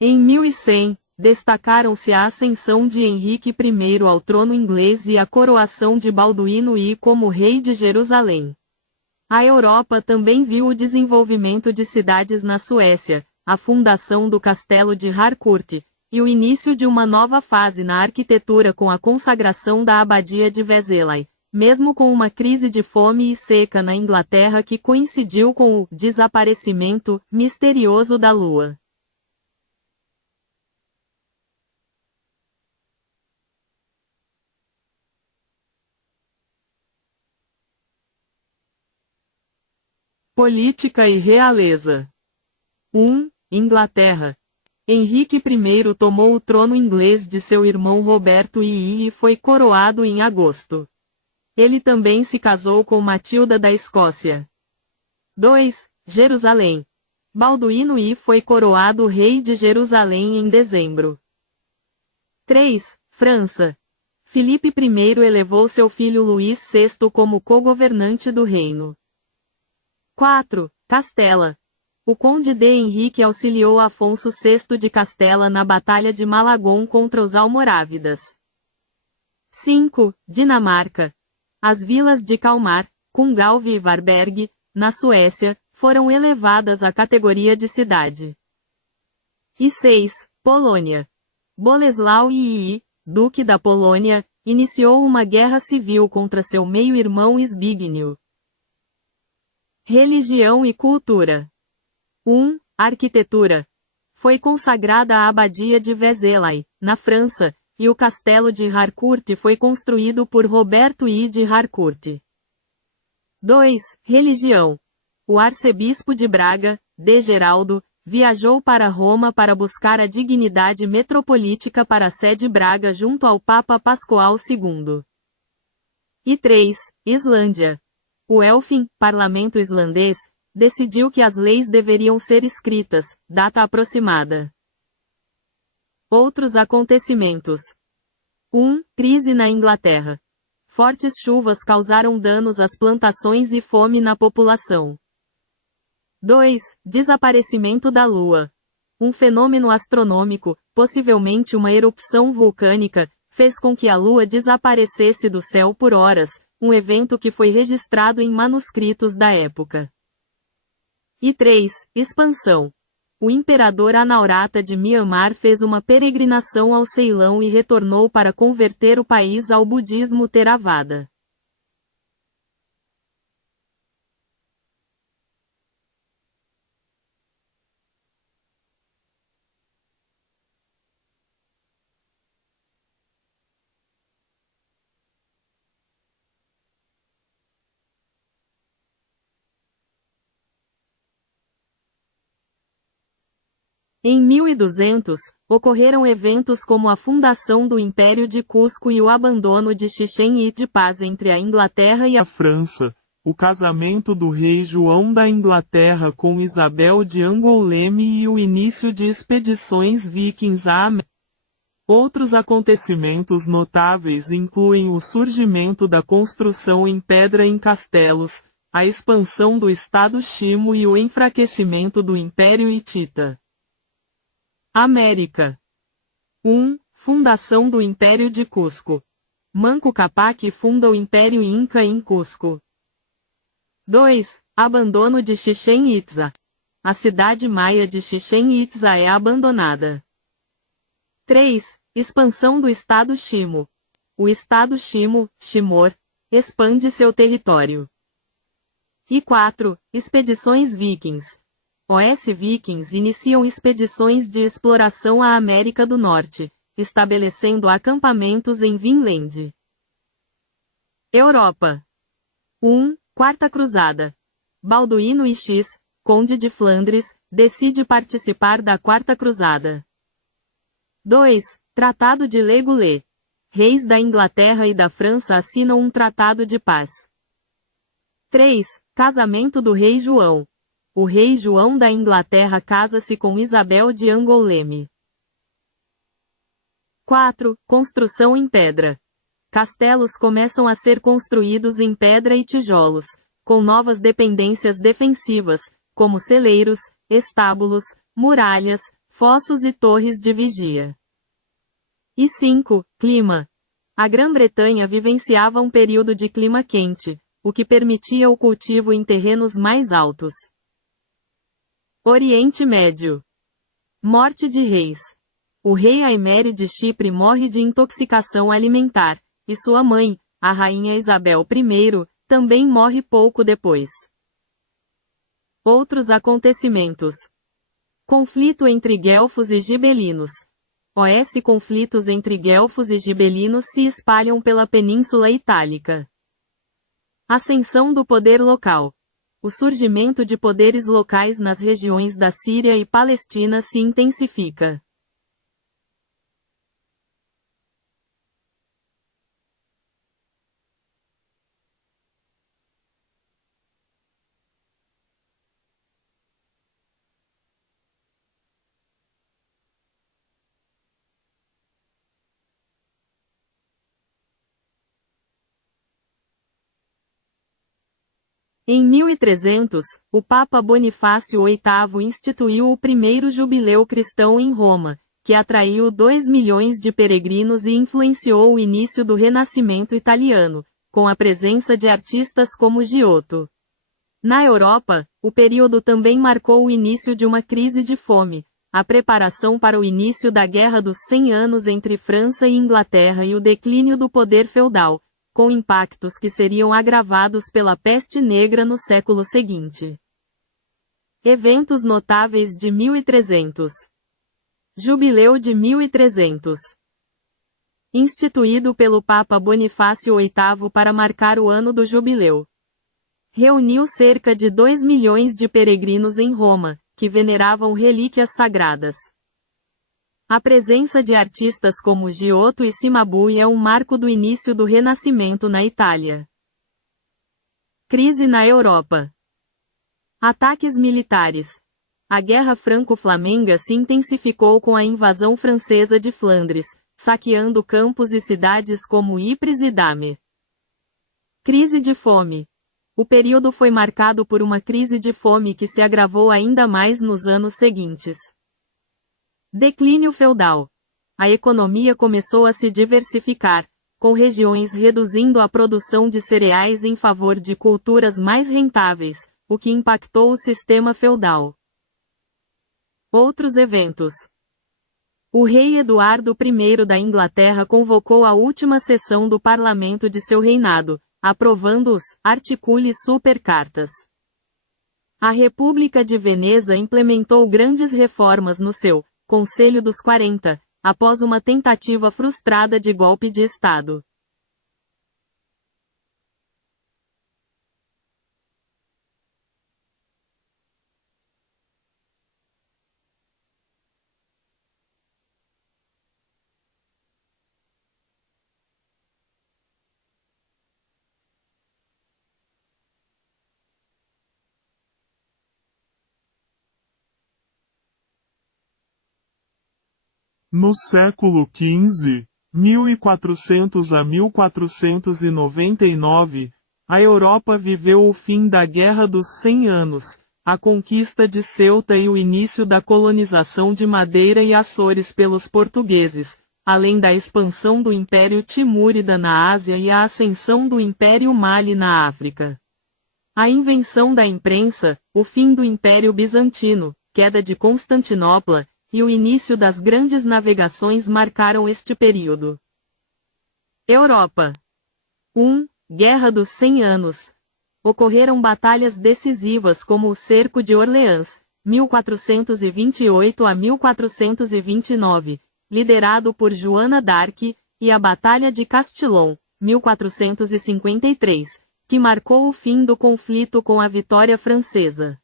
Em 1100, destacaram-se a ascensão de Henrique I ao trono inglês e a coroação de Balduíno I como rei de Jerusalém. A Europa também viu o desenvolvimento de cidades na Suécia, a fundação do castelo de Harcourt, e o início de uma nova fase na arquitetura com a consagração da abadia de Vézelay, mesmo com uma crise de fome e seca na Inglaterra que coincidiu com o desaparecimento misterioso da Lua. Política e realeza. 1. Inglaterra. Henrique I tomou o trono inglês de seu irmão Roberto II e foi coroado em agosto. Ele também se casou com Matilda da Escócia. 2. Jerusalém. Balduíno I foi coroado rei de Jerusalém em dezembro. 3. França. Filipe I elevou seu filho Luís VI como co-governante do reino. 4. Castela. O conde de Henrique auxiliou Afonso VI de Castela na Batalha de Malagon contra os almorávidas. 5. Dinamarca. As vilas de Kalmar, Kungalv e Varberg, na Suécia, foram elevadas à categoria de cidade. E 6. Polônia. Bolesław II, duque da Polônia, iniciou uma guerra civil contra seu meio-irmão Zbigniew. Religião e cultura. 1. Arquitetura. Foi consagrada a abadia de Vézelay, na França, e o castelo de Harcourt foi construído por Roberto I de Harcourt. 2. Religião. O arcebispo de Braga, D. Geraldo, viajou para Roma para buscar a dignidade metropolítica para a sede Braga junto ao Papa Pascoal II. E 3. Islândia. O Elfing, parlamento islandês, decidiu que as leis deveriam ser escritas, data aproximada. Outros acontecimentos. 1. Crise na Inglaterra. Fortes chuvas causaram danos às plantações e fome na população. 2. Desaparecimento da Lua. Um fenômeno astronômico, possivelmente uma erupção vulcânica, fez com que a Lua desaparecesse do céu por horas, um evento que foi registrado em manuscritos da época. E 3. Expansão. O imperador Anaurata de Myanmar fez uma peregrinação ao Ceilão e retornou para converter o país ao budismo Theravada. Em 1200, ocorreram eventos como a fundação do Império de Cusco e o abandono de Chichen Itza, paz entre a Inglaterra e a França, o casamento do rei João da Inglaterra com Isabel de Anguleme e o início de expedições vikings à América. Outros acontecimentos notáveis incluem o surgimento da construção em pedra em castelos, a expansão do Estado Chimo e o enfraquecimento do Império Hitita. América. 1. Fundação do Império de Cusco. Manco Cápac funda o Império Inca em Cusco. 2. Abandono de Chichen Itza. A cidade maia de Chichen Itza é abandonada. 3. Expansão do Estado Chimo. O Estado Chimo, Chimor, expande seu território. E 4. Expedições vikings. Os vikings iniciam expedições de exploração à América do Norte, estabelecendo acampamentos em Vinland. Europa. 1. Quarta Cruzada. Balduíno X, conde de Flandres, decide participar da Quarta Cruzada. 2. Tratado de Legulé. Reis da Inglaterra e da França assinam um tratado de paz. 3. Casamento do rei João. O rei João da Inglaterra casa-se com Isabel de Anguleme. 4. Construção em pedra. Castelos começam a ser construídos em pedra e tijolos, com novas dependências defensivas, como celeiros, estábulos, muralhas, fossos e torres de vigia. E 5. Clima. A Grã-Bretanha vivenciava um período de clima quente, o que permitia o cultivo em terrenos mais altos. Oriente Médio. Morte de reis. O rei Aimeri de Chipre morre de intoxicação alimentar, e sua mãe, a rainha Isabel I, também morre pouco depois. Outros acontecimentos. Conflito entre guelfos e gibelinos. Conflitos entre guelfos e gibelinos se espalham pela Península Itálica. Ascensão do poder local. O surgimento de poderes locais nas regiões da Síria e Palestina se intensifica. Em 1300, o Papa Bonifácio VIII instituiu o primeiro jubileu cristão em Roma, que atraiu 2 milhões de peregrinos e influenciou o início do Renascimento italiano, com a presença de artistas como Giotto. Na Europa, o período também marcou o início de uma crise de fome, a preparação para o início da Guerra dos 100 Anos entre França e Inglaterra e o declínio do poder feudal, com impactos que seriam agravados pela peste negra no século seguinte. Eventos notáveis de 1300. Jubileu de 1300. Instituído pelo Papa Bonifácio VIII para marcar o ano do jubileu. Reuniu cerca de 2 milhões de peregrinos em Roma, que veneravam relíquias sagradas. A presença de artistas como Giotto e Cimabue é um marco do início do Renascimento na Itália. Crise na Europa. Ataques militares. A Guerra Franco-Flamenga se intensificou com a invasão francesa de Flandres, saqueando campos e cidades como Ypres e Damme. Crise de fome. O período foi marcado por uma crise de fome que se agravou ainda mais nos anos seguintes. Declínio feudal. A economia começou a se diversificar, com regiões reduzindo a produção de cereais em favor de culturas mais rentáveis, o que impactou o sistema feudal. Outros eventos. O rei Eduardo I da Inglaterra convocou a última sessão do parlamento de seu reinado, aprovando os Articuli Super Cartas. A República de Veneza implementou grandes reformas no seu Conselho dos 40, após uma tentativa frustrada de golpe de Estado. No século XV, 1400 a 1499, a Europa viveu o fim da Guerra dos 100 Anos, a conquista de Ceuta e o início da colonização de Madeira e Açores pelos portugueses, além da expansão do Império Timúrida na Ásia e a ascensão do Império Mali na África. A invenção da imprensa, o fim do Império Bizantino, queda de Constantinopla, e o início das grandes navegações marcaram este período. Europa. 1. Guerra dos 100 Anos. Ocorreram batalhas decisivas como o Cerco de Orleans, 1428 a 1429, liderado por Joana d'Arc, e a Batalha de Castillon, 1453, que marcou o fim do conflito com a vitória francesa.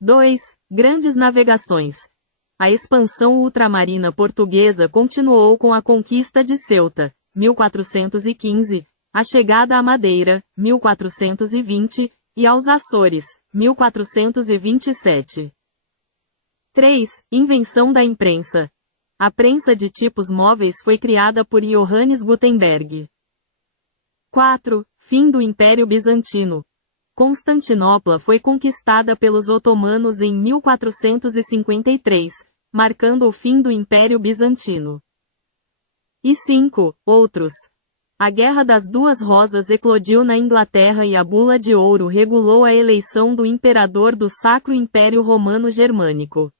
2. Grandes navegações. A expansão ultramarina portuguesa continuou com a conquista de Ceuta, 1415, a chegada à Madeira, 1420, e aos Açores, 1427. 3. Invenção da imprensa. A prensa de tipos móveis foi criada por Johannes Gutenberg. 4. Fim do Império Bizantino. Constantinopla foi conquistada pelos otomanos em 1453, marcando o fim do Império Bizantino. E 5. Outros. A Guerra das Duas Rosas eclodiu na Inglaterra e a Bula de Ouro regulou a eleição do imperador do Sacro Império Romano Germânico.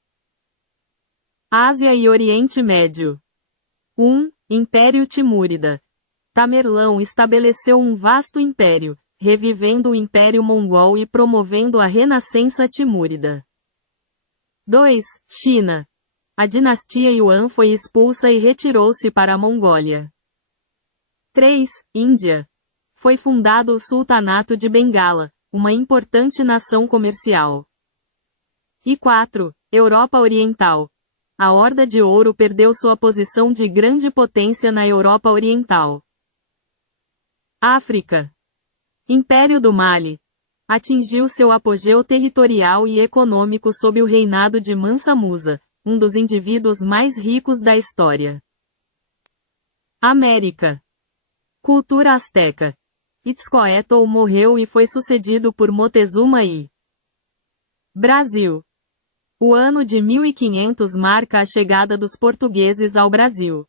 Ásia e Oriente Médio. 1. Império Timúrida. Tamerlão estabeleceu um vasto império, revivendo o Império Mongol e promovendo a renascença timúrida. 2. China. A dinastia Yuan foi expulsa e retirou-se para a Mongólia. 3. Índia. Foi fundado o Sultanato de Bengala, uma importante nação comercial. E 4. Europa Oriental. A Horda de Ouro perdeu sua posição de grande potência na Europa Oriental. África. Império do Mali. Atingiu seu apogeu territorial e econômico sob o reinado de Mansa Musa, um dos indivíduos mais ricos da história. América. Cultura asteca. Itzcoatl morreu e foi sucedido por Moctezuma I. Brasil. O ano de 1500 marca a chegada dos portugueses ao Brasil.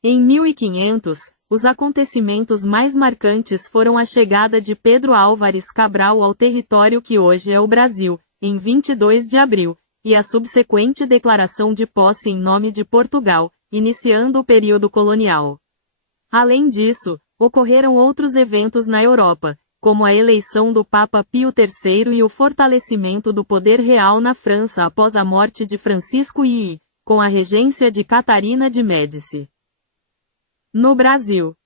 Em 1500, os acontecimentos mais marcantes foram a chegada de Pedro Álvares Cabral ao território que hoje é o Brasil, em 22 de abril, e a subsequente declaração de posse em nome de Portugal, iniciando o período colonial. Além disso, ocorreram outros eventos na Europa, como a eleição do Papa Pio III e o fortalecimento do poder real na França após a morte de Francisco I, com a regência de Catarina de Médici. No Brasil.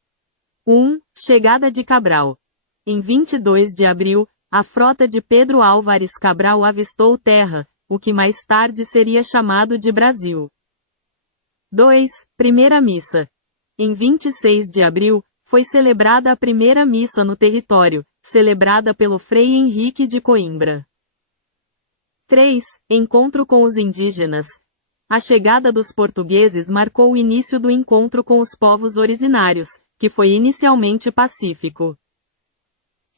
1. Chegada de Cabral. Em 22 de abril, a frota de Pedro Álvares Cabral avistou terra, o que mais tarde seria chamado de Brasil. 2. Primeira missa. Em 26 de abril, foi celebrada a primeira missa no território, celebrada pelo Frei Henrique de Coimbra. 3. Encontro com os indígenas. A chegada dos portugueses marcou o início do encontro com os povos originários, que foi inicialmente pacífico.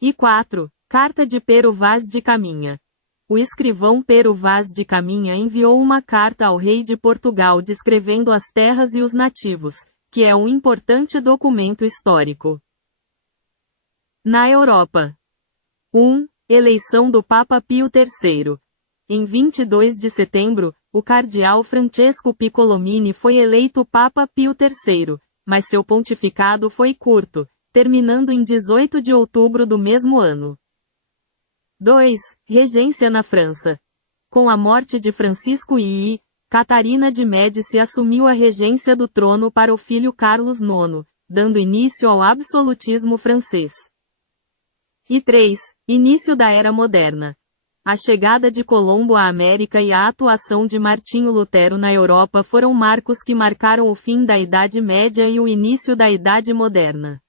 E 4. Carta de Pero Vaz de Caminha. O escrivão Pero Vaz de Caminha enviou uma carta ao rei de Portugal descrevendo as terras e os nativos, que é um importante documento histórico. Na Europa. 1. Eleição do Papa Pio III. Em 22 de setembro, o cardeal Francesco Piccolomini foi eleito Papa Pio III, mas seu pontificado foi curto, terminando em 18 de outubro do mesmo ano. 2. Regência na França. Com a morte de Francisco I, Catarina de Médici assumiu a regência do trono para o filho Carlos IX, dando início ao absolutismo francês. E 3. Início da Era Moderna. A chegada de Colombo à América e a atuação de Martinho Lutero na Europa foram marcos que marcaram o fim da Idade Média e o início da Idade Moderna.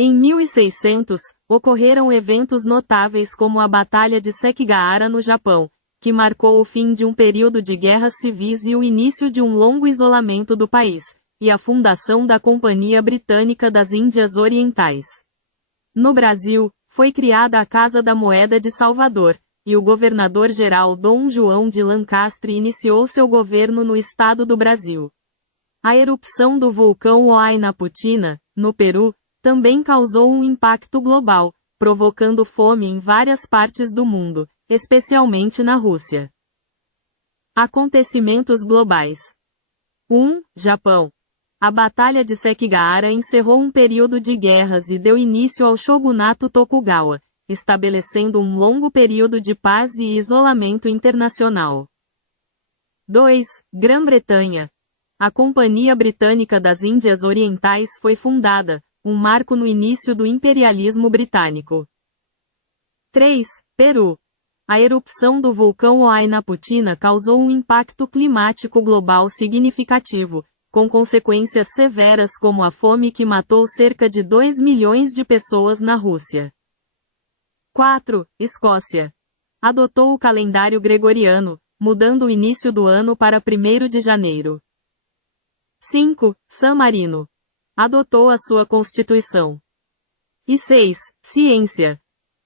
Em 1600, ocorreram eventos notáveis como a Batalha de Sekigahara no Japão, que marcou o fim de um período de guerras civis e o início de um longo isolamento do país, e a fundação da Companhia Britânica das Índias Orientais. No Brasil, foi criada a Casa da Moeda de Salvador, e o governador-geral Dom João de Lancastre iniciou seu governo no estado do Brasil. A erupção do vulcão Huayna Puttina, no Peru, também causou um impacto global, provocando fome em várias partes do mundo, especialmente na Rússia. Acontecimentos globais. 1. Japão. A Batalha de Sekigahara encerrou um período de guerras e deu início ao shogunato Tokugawa, estabelecendo um longo período de paz e isolamento internacional. 2. Grã-Bretanha. A Companhia Britânica das Índias Orientais foi fundada, um marco no início do imperialismo britânico. 3. Peru. A erupção do vulcão Huayna Puttina causou um impacto climático global significativo, com consequências severas como a fome que matou cerca de 2 milhões de pessoas na Rússia. 4. Escócia. Adotou o calendário gregoriano, mudando o início do ano para 1º de janeiro. 5. San Marino. Adotou a sua Constituição. E 6. Ciência.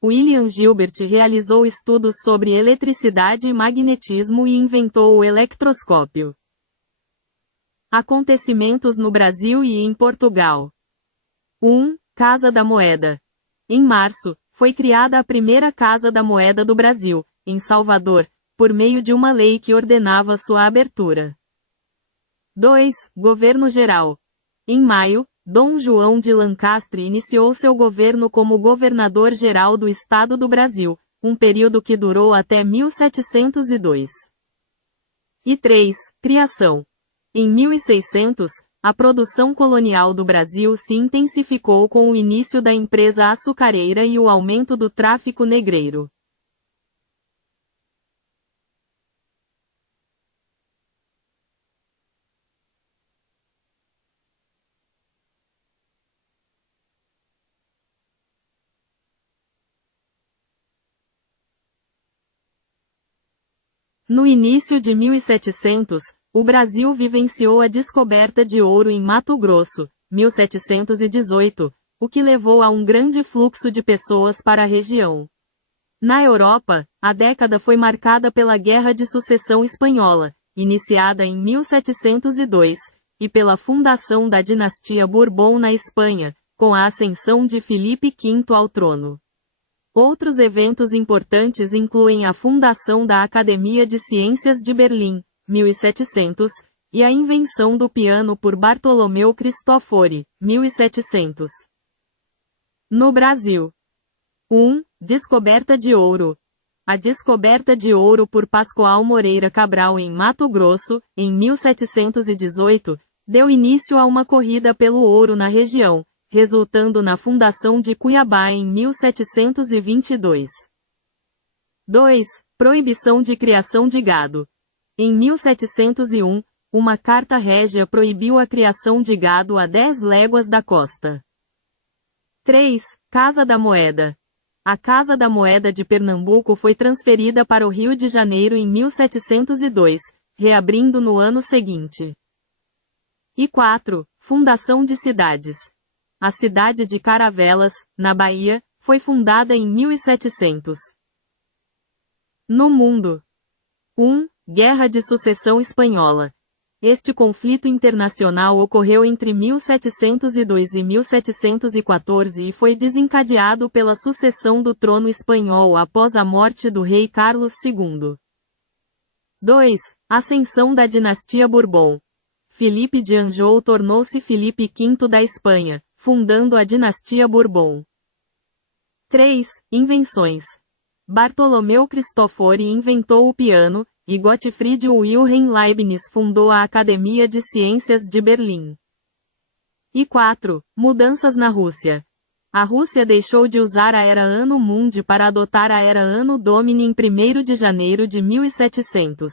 William Gilbert realizou estudos sobre eletricidade e magnetismo e inventou o electroscópio. Acontecimentos no Brasil e em Portugal. 1. Casa da Moeda. Em março, foi criada a primeira Casa da Moeda do Brasil, em Salvador, por meio de uma lei que ordenava sua abertura. 2. Governo Geral. Em maio, Dom João de Lancastre iniciou seu governo como governador-geral do Estado do Brasil, um período que durou até 1702. E 3. Criação. Em 1600, a produção colonial do Brasil se intensificou com o início da empresa açucareira e o aumento do tráfico negreiro. No início de 1700, o Brasil vivenciou a descoberta de ouro em Mato Grosso, 1718, o que levou a um grande fluxo de pessoas para a região. Na Europa, a década foi marcada pela Guerra de Sucessão Espanhola, iniciada em 1702, e pela fundação da dinastia Bourbon na Espanha, com a ascensão de Filipe V ao trono. Outros eventos importantes incluem a fundação da Academia de Ciências de Berlim, 1700, e a invenção do piano por Bartolomeu Cristofori, 1700. No Brasil. 1. Descoberta de ouro. A descoberta de ouro por Pascoal Moreira Cabral em Mato Grosso, em 1718, deu início a uma corrida pelo ouro na região, resultando na fundação de Cuiabá em 1722. 2. Proibição de criação de gado. Em 1701, uma carta régia proibiu a criação de gado a 10 léguas da costa. 3. Casa da Moeda. A Casa da Moeda de Pernambuco foi transferida para o Rio de Janeiro em 1702, reabrindo no ano seguinte. E 4. Fundação de cidades. A cidade de Caravelas, na Bahia, foi fundada em 1700. No mundo. 1. Guerra de Sucessão Espanhola. Este conflito internacional ocorreu entre 1702 e 1714 e foi desencadeado pela sucessão do trono espanhol após a morte do rei Carlos II. 2. Ascensão da dinastia Bourbon. Filipe de Anjou tornou-se Filipe V da Espanha, fundando a dinastia Bourbon. 3. Invenções. Bartolomeu Cristofori inventou o piano, e Gottfried Wilhelm Leibniz fundou a Academia de Ciências de Berlim. E 4. Mudanças na Rússia. A Rússia deixou de usar a Era Anno Mundi para adotar a Era Anno Domini em 1º de janeiro de 1700.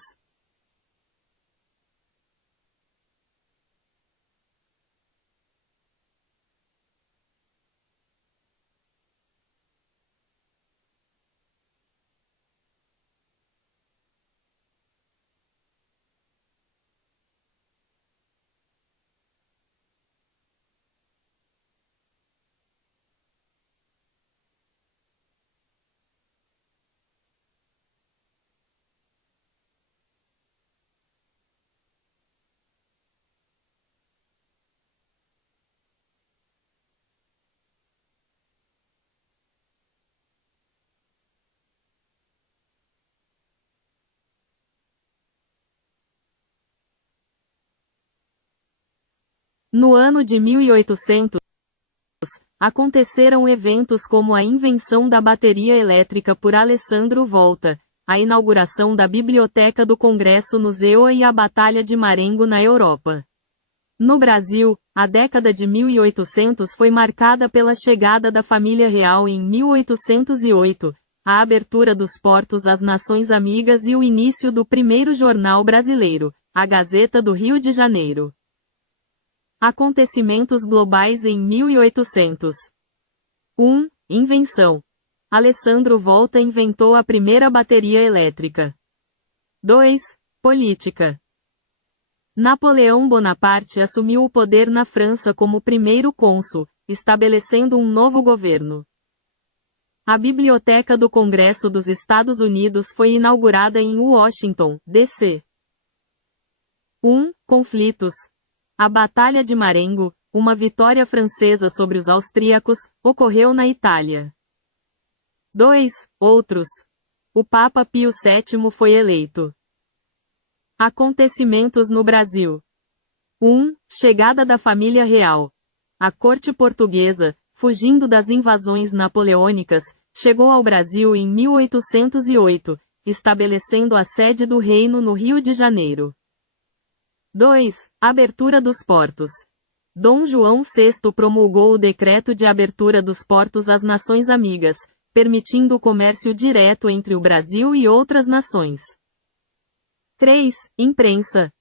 No ano de 1800, aconteceram eventos como a invenção da bateria elétrica por Alessandro Volta, a inauguração da Biblioteca do Congresso no ZEUA e a Batalha de Marengo na Europa. No Brasil, a década de 1800 foi marcada pela chegada da família real em 1808, a abertura dos portos às nações amigas e o início do primeiro jornal brasileiro, a Gazeta do Rio de Janeiro. Acontecimentos globais em 1800. 1. Invenção. Alessandro Volta inventou a primeira bateria elétrica. 2. Política. Napoleão Bonaparte assumiu o poder na França como primeiro cônsul, estabelecendo um novo governo. A Biblioteca do Congresso dos Estados Unidos foi inaugurada em Washington, D.C. 1. Conflitos. A Batalha de Marengo, uma vitória francesa sobre os austríacos, ocorreu na Itália. 2. Outros. O Papa Pio VII foi eleito. Acontecimentos no Brasil. 1. Chegada da família real. A corte portuguesa, fugindo das invasões napoleônicas, chegou ao Brasil em 1808, estabelecendo a sede do reino no Rio de Janeiro. 2. Abertura dos portos. Dom João VI promulgou o decreto de abertura dos portos às nações amigas, permitindo o comércio direto entre o Brasil e outras nações. 3. Imprensa.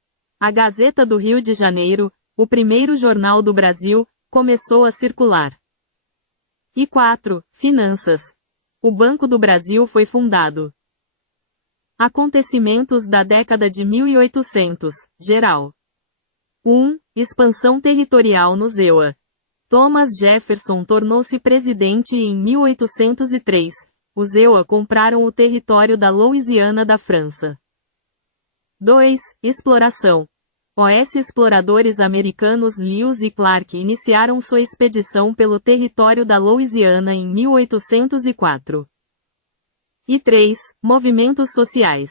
A Gazeta do Rio de Janeiro, o primeiro jornal do Brasil, começou a circular. E 4. Finanças. O Banco do Brasil foi fundado. Acontecimentos da década de 1800, geral. 1. Expansão territorial no ZEUA. Thomas Jefferson tornou-se presidente em 1803. Os ZEUA compraram o território da Louisiana da França. 2. Exploração. OS exploradores americanos Lewis e Clark iniciaram sua expedição pelo território da Louisiana em 1804. E 3. Movimentos sociais.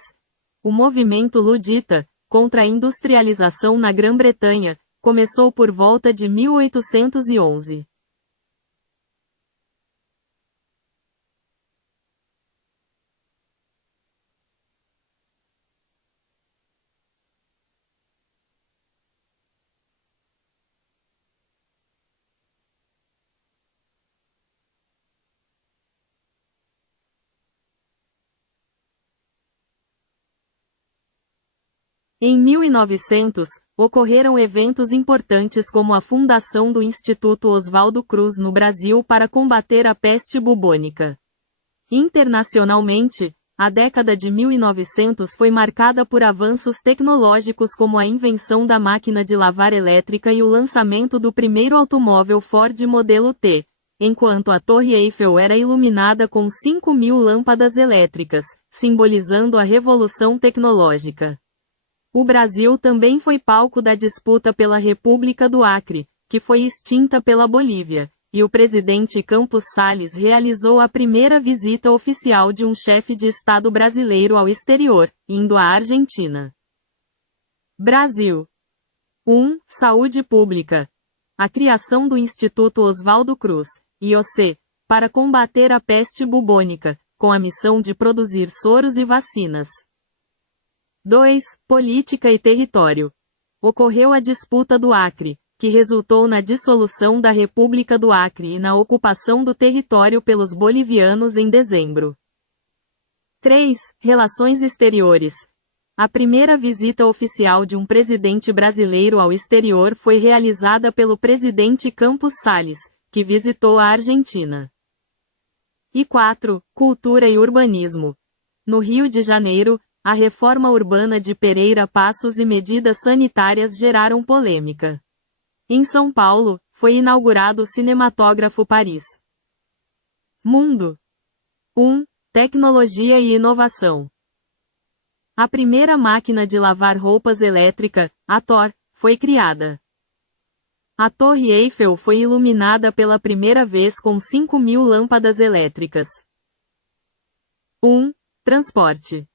O movimento ludita, contra a industrialização na Grã-Bretanha, começou por volta de 1811. Em 1900, ocorreram eventos importantes como a fundação do Instituto Oswaldo Cruz no Brasil para combater a peste bubônica. Internacionalmente, a década de 1900 foi marcada por avanços tecnológicos como a invenção da máquina de lavar elétrica e o lançamento do primeiro automóvel Ford modelo T, enquanto a Torre Eiffel era iluminada com 5.000 lâmpadas elétricas, simbolizando a revolução tecnológica. O Brasil também foi palco da disputa pela República do Acre, que foi extinta pela Bolívia, e o presidente Campos Salles realizou a primeira visita oficial de um chefe de Estado brasileiro ao exterior, indo à Argentina. Brasil. 1. Saúde pública. A criação do Instituto Oswaldo Cruz, IOC, para combater a peste bubônica, com a missão de produzir soros e vacinas. 2. Política e território. Ocorreu a disputa do Acre, que resultou na dissolução da República do Acre e na ocupação do território pelos bolivianos em dezembro. 3. Relações exteriores. A primeira visita oficial de um presidente brasileiro ao exterior foi realizada pelo presidente Campos Salles, que visitou a Argentina. E 4. Cultura e urbanismo. No Rio de Janeiro, a reforma urbana de Pereira Passos e medidas sanitárias geraram polêmica. Em São Paulo, foi inaugurado o Cinematógrafo Paris. Mundo. 1. Tecnologia e inovação. A primeira máquina de lavar roupas elétrica, a Thor, foi criada. A Torre Eiffel foi iluminada pela primeira vez com 5.000 lâmpadas elétricas. 1. Transporte.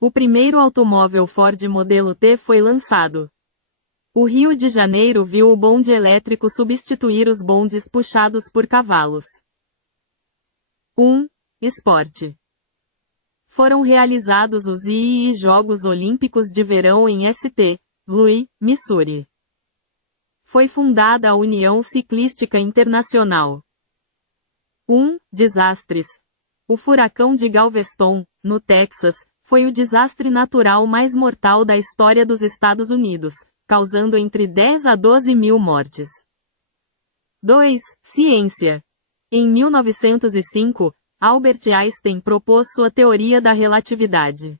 O primeiro automóvel Ford modelo T foi lançado. O Rio de Janeiro viu o bonde elétrico substituir os bondes puxados por cavalos. 1. Esporte. Foram realizados os II Jogos Olímpicos de Verão em St. Louis, Missouri. Foi fundada a União Ciclística Internacional. 1. Desastres. O furacão de Galveston, no Texas, foi o desastre natural mais mortal da história dos Estados Unidos, causando entre 10 a 12 mil mortes. 2. Ciência. Em 1905, Albert Einstein propôs sua teoria da relatividade.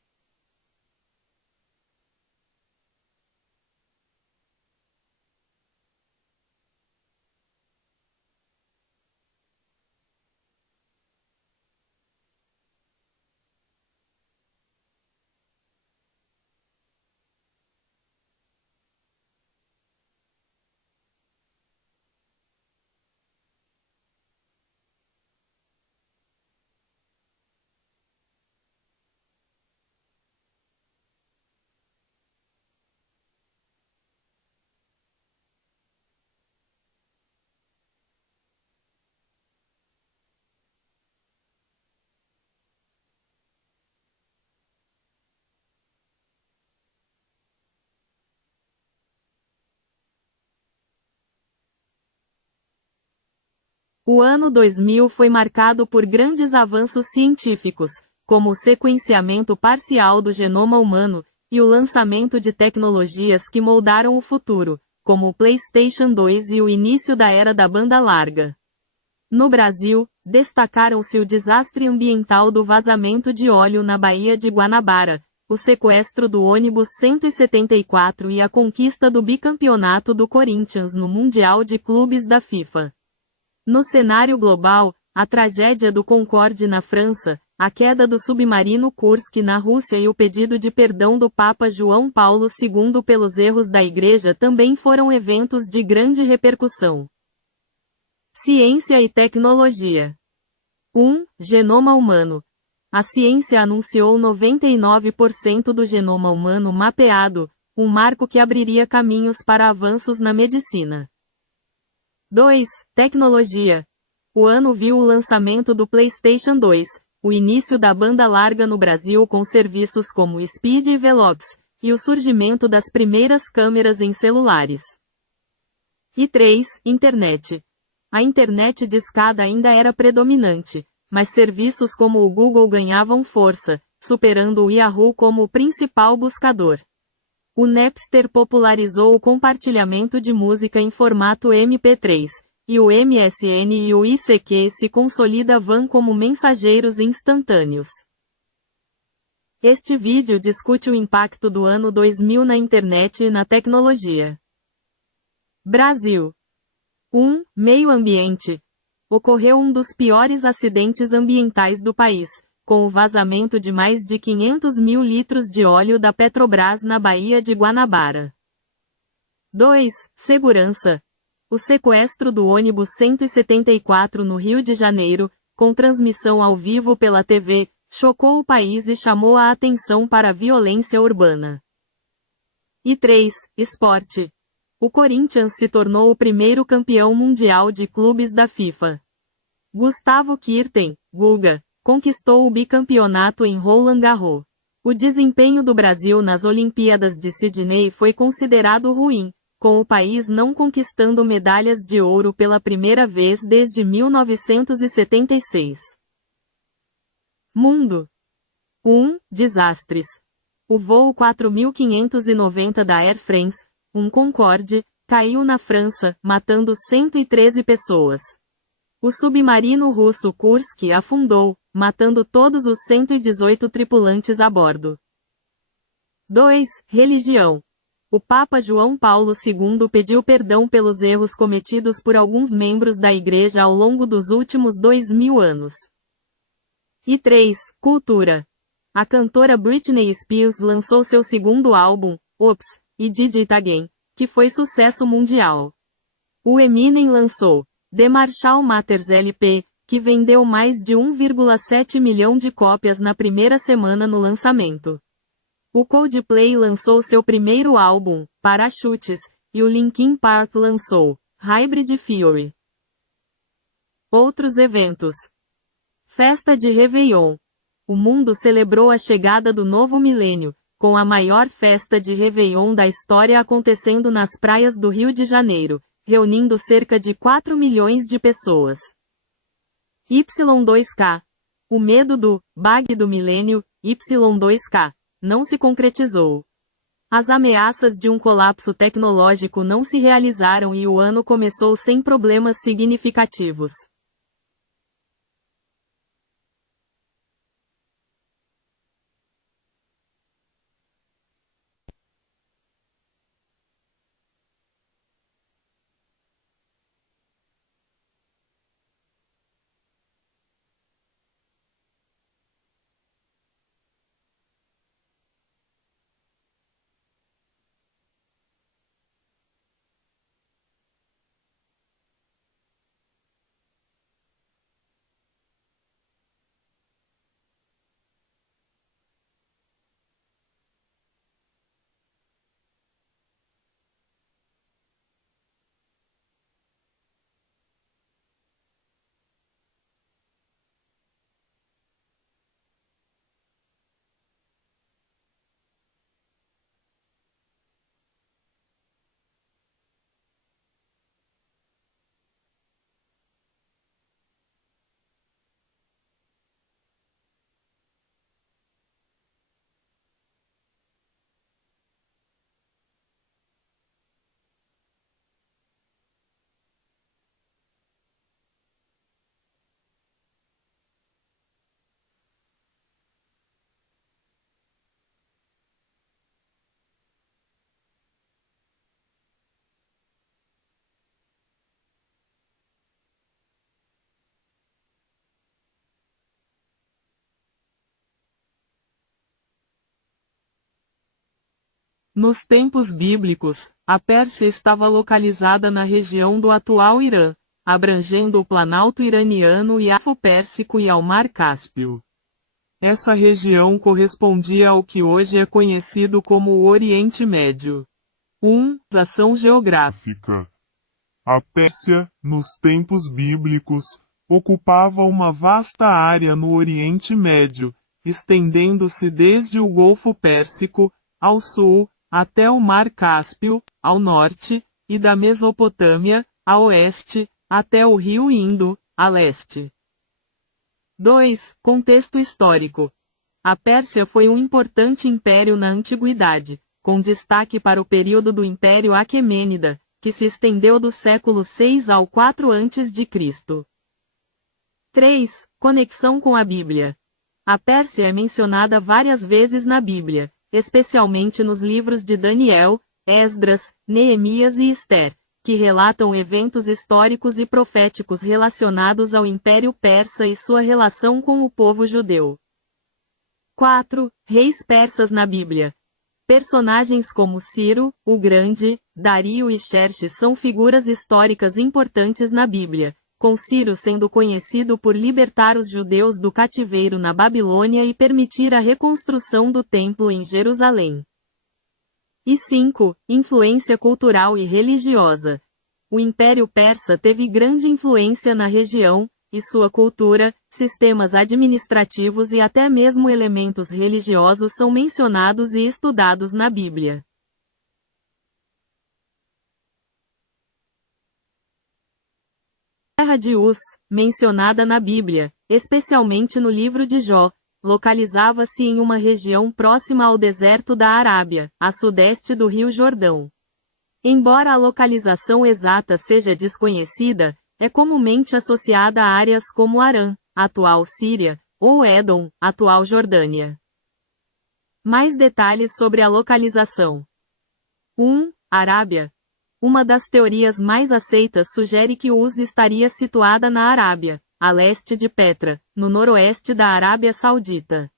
O ano 2000 foi marcado por grandes avanços científicos, como o sequenciamento parcial do genoma humano, e o lançamento de tecnologias que moldaram o futuro, como o PlayStation 2 e o início da era da banda larga. No Brasil, destacaram-se o desastre ambiental do vazamento de óleo na Baía de Guanabara, o sequestro do ônibus 174 e a conquista do bicampeonato do Corinthians no Mundial de Clubes da FIFA. No cenário global, a tragédia do Concorde na França, a queda do submarino Kursk na Rússia e o pedido de perdão do Papa João Paulo II pelos erros da Igreja também foram eventos de grande repercussão. Ciência e tecnologia. 1. Genoma humano. A ciência anunciou 99% do genoma humano mapeado, um marco que abriria caminhos para avanços na medicina. 2. Tecnologia. O ano viu o lançamento do PlayStation 2, o início da banda larga no Brasil com serviços como Speed e Velox, e o surgimento das primeiras câmeras em celulares. E 3. Internet. A internet discada ainda era predominante, mas serviços como o Google ganhavam força, superando o Yahoo como o principal buscador. O Napster popularizou o compartilhamento de música em formato MP3, e o MSN e o ICQ se consolidavam como mensageiros instantâneos. Este vídeo discute o impacto do ano 2000 na internet e na tecnologia. Brasil. 1. Meio ambiente. Ocorreu um dos piores acidentes ambientais do país, com o vazamento de mais de 500 mil litros de óleo da Petrobras na Baía de Guanabara. 2. Segurança. O sequestro do ônibus 174 no Rio de Janeiro, com transmissão ao vivo pela TV, chocou o país e chamou a atenção para a violência urbana. E 3. Esporte. O Corinthians se tornou o primeiro campeão mundial de clubes da FIFA. Gustavo Kuerten, Guga, conquistou o bicampeonato em Roland Garros. O desempenho do Brasil nas Olimpíadas de Sydney foi considerado ruim, com o país não conquistando medalhas de ouro pela primeira vez desde 1976. Mundo. 1. Desastres. O voo 4590 da Air France, um Concorde, caiu na França, matando 113 pessoas. O submarino russo Kursk afundou, matando todos os 118 tripulantes a bordo. 2. Religião. O Papa João Paulo II pediu perdão pelos erros cometidos por alguns membros da Igreja ao longo dos últimos 2000 anos. E 3. Cultura. A cantora Britney Spears lançou seu segundo álbum, Oops, e Did It Again, que foi sucesso mundial. O Eminem lançou The Marshall Mathers LP, que vendeu mais de 1,7 milhão de cópias na primeira semana no lançamento. O Coldplay lançou seu primeiro álbum, Parachutes, e o Linkin Park lançou Hybrid Theory. Outros eventos. Festa de Réveillon. O mundo celebrou a chegada do novo milênio, com a maior festa de Réveillon da história acontecendo nas praias do Rio de Janeiro, reunindo cerca de 4 milhões de pessoas. Y2K. O medo do bug do milênio, Y2K, não se concretizou. As ameaças de um colapso tecnológico não se realizaram e o ano começou sem problemas significativos. Nos tempos bíblicos, a Pérsia estava localizada na região do atual Irã, abrangendo o Planalto iraniano e Afro-Pérsico e ao Mar Cáspio. Essa região correspondia ao que hoje é conhecido como o Oriente Médio. 1. Ação geográfica. A Pérsia, nos tempos bíblicos, ocupava uma vasta área no Oriente Médio, estendendo-se desde o Golfo Pérsico, ao sul, até o Mar Cáspio, ao norte, e da Mesopotâmia, a oeste, até o Rio Indo, a leste. 2. Contexto histórico. A Pérsia foi um importante império na antiguidade, com destaque para o período do Império Aquemênida, que se estendeu do século 6 ao 4 a.C. 3. Conexão com a Bíblia. A Pérsia é mencionada várias vezes na Bíblia, especialmente nos livros de Daniel, Esdras, Neemias e Ester, que relatam eventos históricos e proféticos relacionados ao Império Persa e sua relação com o povo judeu. 4. Reis persas na Bíblia. Personagens como Ciro, o Grande, Dario e Xerxes são figuras históricas importantes na Bíblia, com Ciro sendo conhecido por libertar os judeus do cativeiro na Babilônia e permitir a reconstrução do templo em Jerusalém. E 5. Influência cultural e religiosa. O Império Persa teve grande influência na região, e sua cultura, sistemas administrativos e até mesmo elementos religiosos são mencionados e estudados na Bíblia. A terra de Uz, mencionada na Bíblia, especialmente no livro de Jó, localizava-se em uma região próxima ao deserto da Arábia, a sudeste do Rio Jordão. Embora a localização exata seja desconhecida, é comumente associada a áreas como Arã, atual Síria, ou Édom, atual Jordânia. Mais detalhes sobre a localização. 1. Arábia. Uma das teorias mais aceitas sugere que Uz estaria situada na Arábia, a leste de Petra, no noroeste da Arábia Saudita.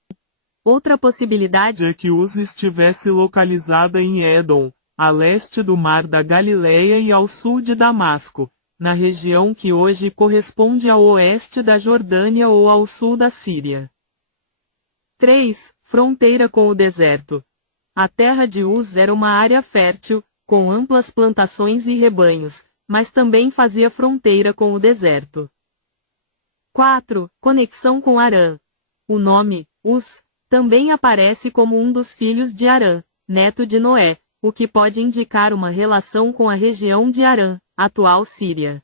Outra possibilidade é que Uz estivesse localizada em Édom, a leste do Mar da Galileia e ao sul de Damasco, na região que hoje corresponde ao oeste da Jordânia ou ao sul da Síria. 3. Fronteira com o deserto. A terra de Uz era uma área fértil, com amplas plantações e rebanhos, mas também fazia fronteira com o deserto. 4. Conexão com Arã. O nome, Uz, também aparece como um dos filhos de Arã, neto de Noé, o que pode indicar uma relação com a região de Arã, atual Síria.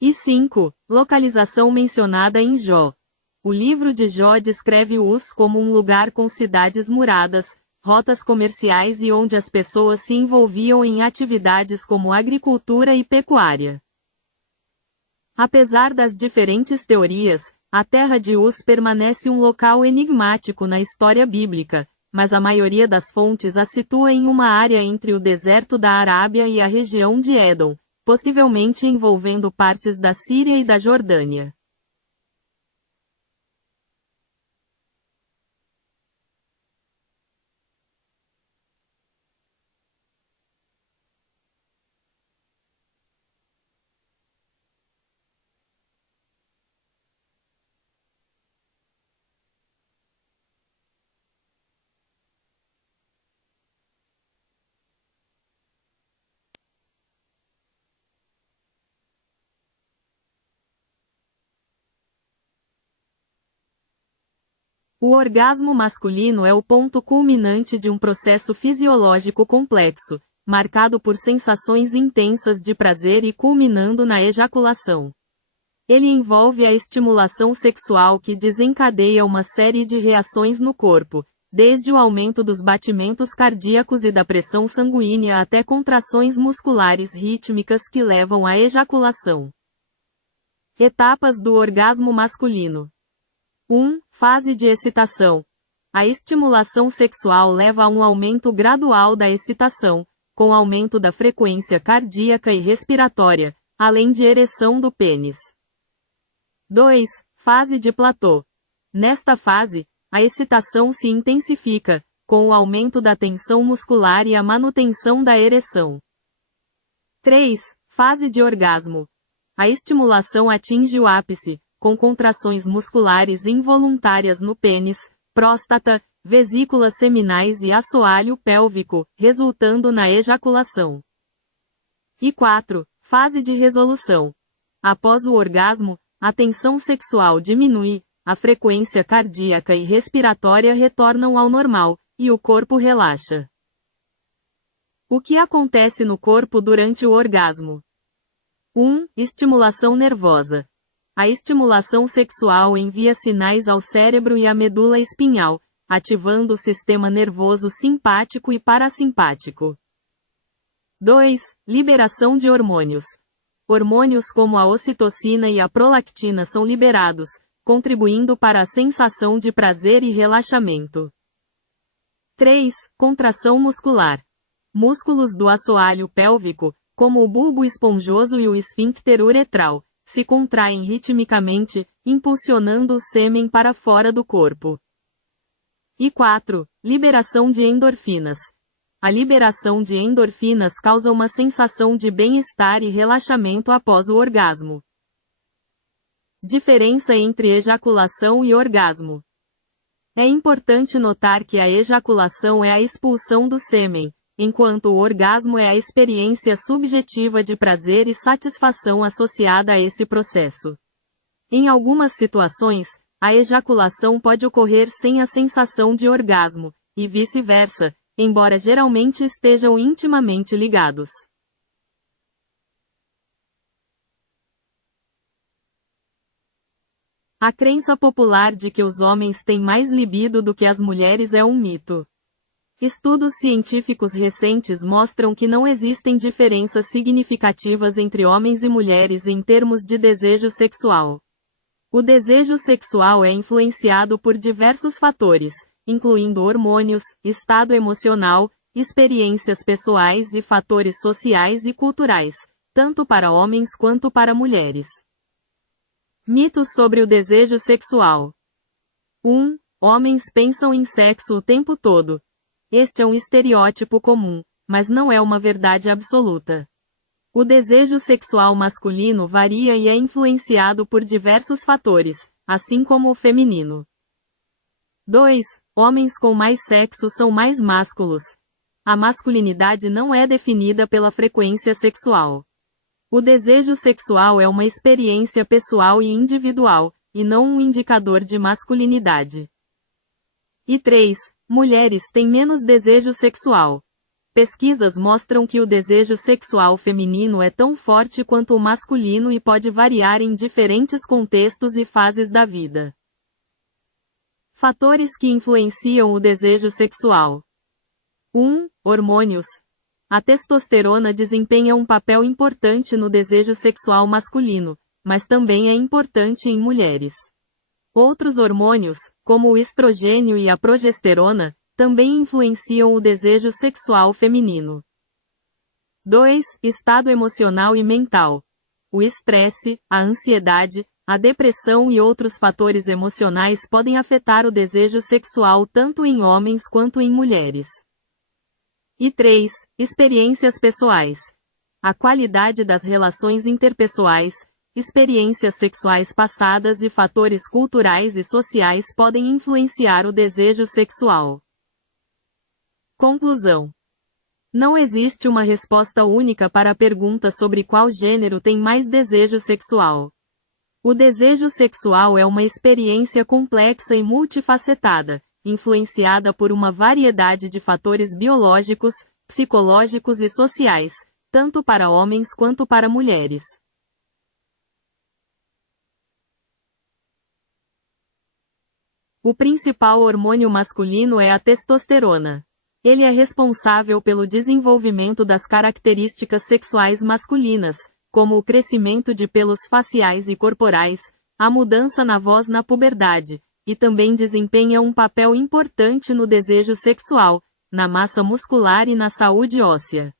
E 5. Localização mencionada em Jó. O livro de Jó descreve Uz como um lugar com cidades muradas, rotas comerciais e onde as pessoas se envolviam em atividades como agricultura e pecuária. Apesar das diferentes teorias, a terra de Uz permanece um local enigmático na história bíblica, mas a maioria das fontes a situa em uma área entre o deserto da Arábia e a região de Édom, possivelmente envolvendo partes da Síria e da Jordânia. O orgasmo masculino é o ponto culminante de um processo fisiológico complexo, marcado por sensações intensas de prazer e culminando na ejaculação. Ele envolve a estimulação sexual que desencadeia uma série de reações no corpo, desde o aumento dos batimentos cardíacos e da pressão sanguínea até contrações musculares rítmicas que levam à ejaculação. Etapas do orgasmo masculino. 1. Fase de excitação. A estimulação sexual leva a um aumento gradual da excitação, com aumento da frequência cardíaca e respiratória, além de ereção do pênis. 2. Fase de platô. Nesta fase, a excitação se intensifica, com o aumento da tensão muscular e a manutenção da ereção. 3. Fase de orgasmo. A estimulação atinge o ápice, com contrações musculares involuntárias no pênis, próstata, vesículas seminais e assoalho pélvico, resultando na ejaculação. E 4. Fase de resolução. Após o orgasmo, a tensão sexual diminui, a frequência cardíaca e respiratória retornam ao normal, e o corpo relaxa. O que acontece no corpo durante o orgasmo? 1. Estimulação nervosa. A estimulação sexual envia sinais ao cérebro e à medula espinhal, ativando o sistema nervoso simpático e parasimpático. 2. Liberação de hormônios. Hormônios como a ocitocina e a prolactina são liberados, contribuindo para a sensação de prazer e relaxamento. 3. Contração muscular. Músculos do assoalho pélvico, como o bulbo esponjoso e o esfíncter uretral, se contraem ritmicamente, impulsionando o sêmen para fora do corpo. E 4. Liberação de endorfinas. A liberação de endorfinas causa uma sensação de bem-estar e relaxamento após o orgasmo. Diferença entre ejaculação e orgasmo. É importante notar que a ejaculação é a expulsão do sêmen, enquanto o orgasmo é a experiência subjetiva de prazer e satisfação associada a esse processo. Em algumas situações, a ejaculação pode ocorrer sem a sensação de orgasmo, e vice-versa, embora geralmente estejam intimamente ligados. A crença popular de que os homens têm mais libido do que as mulheres é um mito. Estudos científicos recentes mostram que não existem diferenças significativas entre homens e mulheres em termos de desejo sexual. O desejo sexual é influenciado por diversos fatores, incluindo hormônios, estado emocional, experiências pessoais e fatores sociais e culturais, tanto para homens quanto para mulheres. Mitos sobre o desejo sexual. 1. Homens pensam em sexo o tempo todo. Este é um estereótipo comum, mas não é uma verdade absoluta. O desejo sexual masculino varia e é influenciado por diversos fatores, assim como o feminino. 2. Homens com mais sexo são mais másculos. a masculinidade não é definida pela frequência sexual. O desejo sexual é uma experiência pessoal e individual, e não um indicador de masculinidade. E 3. Mulheres têm menos desejo sexual. Pesquisas mostram que o desejo sexual feminino é tão forte quanto o masculino e pode variar em diferentes contextos e fases da vida. Fatores que influenciam o desejo sexual. 1. Hormônios. A testosterona desempenha um papel importante no desejo sexual masculino, mas também é importante em mulheres. Outros hormônios, como o estrogênio e a progesterona, também influenciam o desejo sexual feminino. 2. Estado emocional e mental. O estresse, a ansiedade, a depressão e outros fatores emocionais podem afetar o desejo sexual tanto em homens quanto em mulheres. E 3. Experiências pessoais. A qualidade das relações interpessoais, experiências sexuais passadas e fatores culturais e sociais podem influenciar o desejo sexual. Conclusão. Não existe uma resposta única para a pergunta sobre qual gênero tem mais desejo sexual. O desejo sexual é uma experiência complexa e multifacetada, influenciada por uma variedade de fatores biológicos, psicológicos e sociais, tanto para homens quanto para mulheres. O principal hormônio masculino é a testosterona. Ele é responsável pelo desenvolvimento das características sexuais masculinas, como o crescimento de pelos faciais e corporais, a mudança na voz na puberdade, e também desempenha um papel importante no desejo sexual, na massa muscular e na saúde óssea.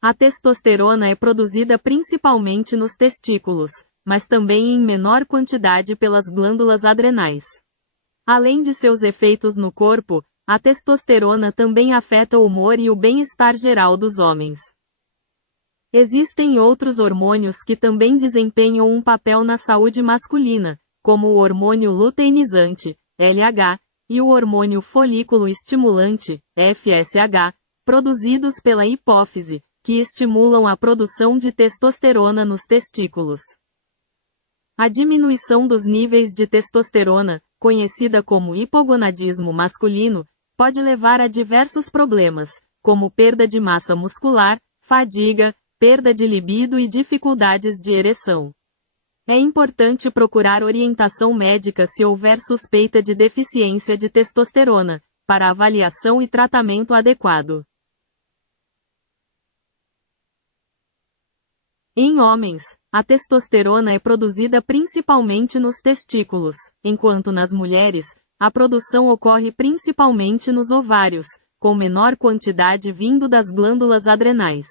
A testosterona é produzida principalmente nos testículos, mas também em menor quantidade pelas glândulas adrenais. Além de seus efeitos no corpo, a testosterona também afeta o humor e o bem-estar geral dos homens. Existem outros hormônios que também desempenham um papel na saúde masculina, como o hormônio luteinizante, LH, e o hormônio folículo estimulante, FSH, produzidos pela hipófise, que estimulam a produção de testosterona nos testículos. A diminuição dos níveis de testosterona, conhecida como hipogonadismo masculino, pode levar a diversos problemas, como perda de massa muscular, fadiga, perda de libido e dificuldades de ereção. É importante procurar orientação médica se houver suspeita de deficiência de testosterona, para avaliação e tratamento adequado. Em homens, a testosterona é produzida principalmente nos testículos, enquanto nas mulheres, a produção ocorre principalmente nos ovários, com menor quantidade vindo das glândulas adrenais.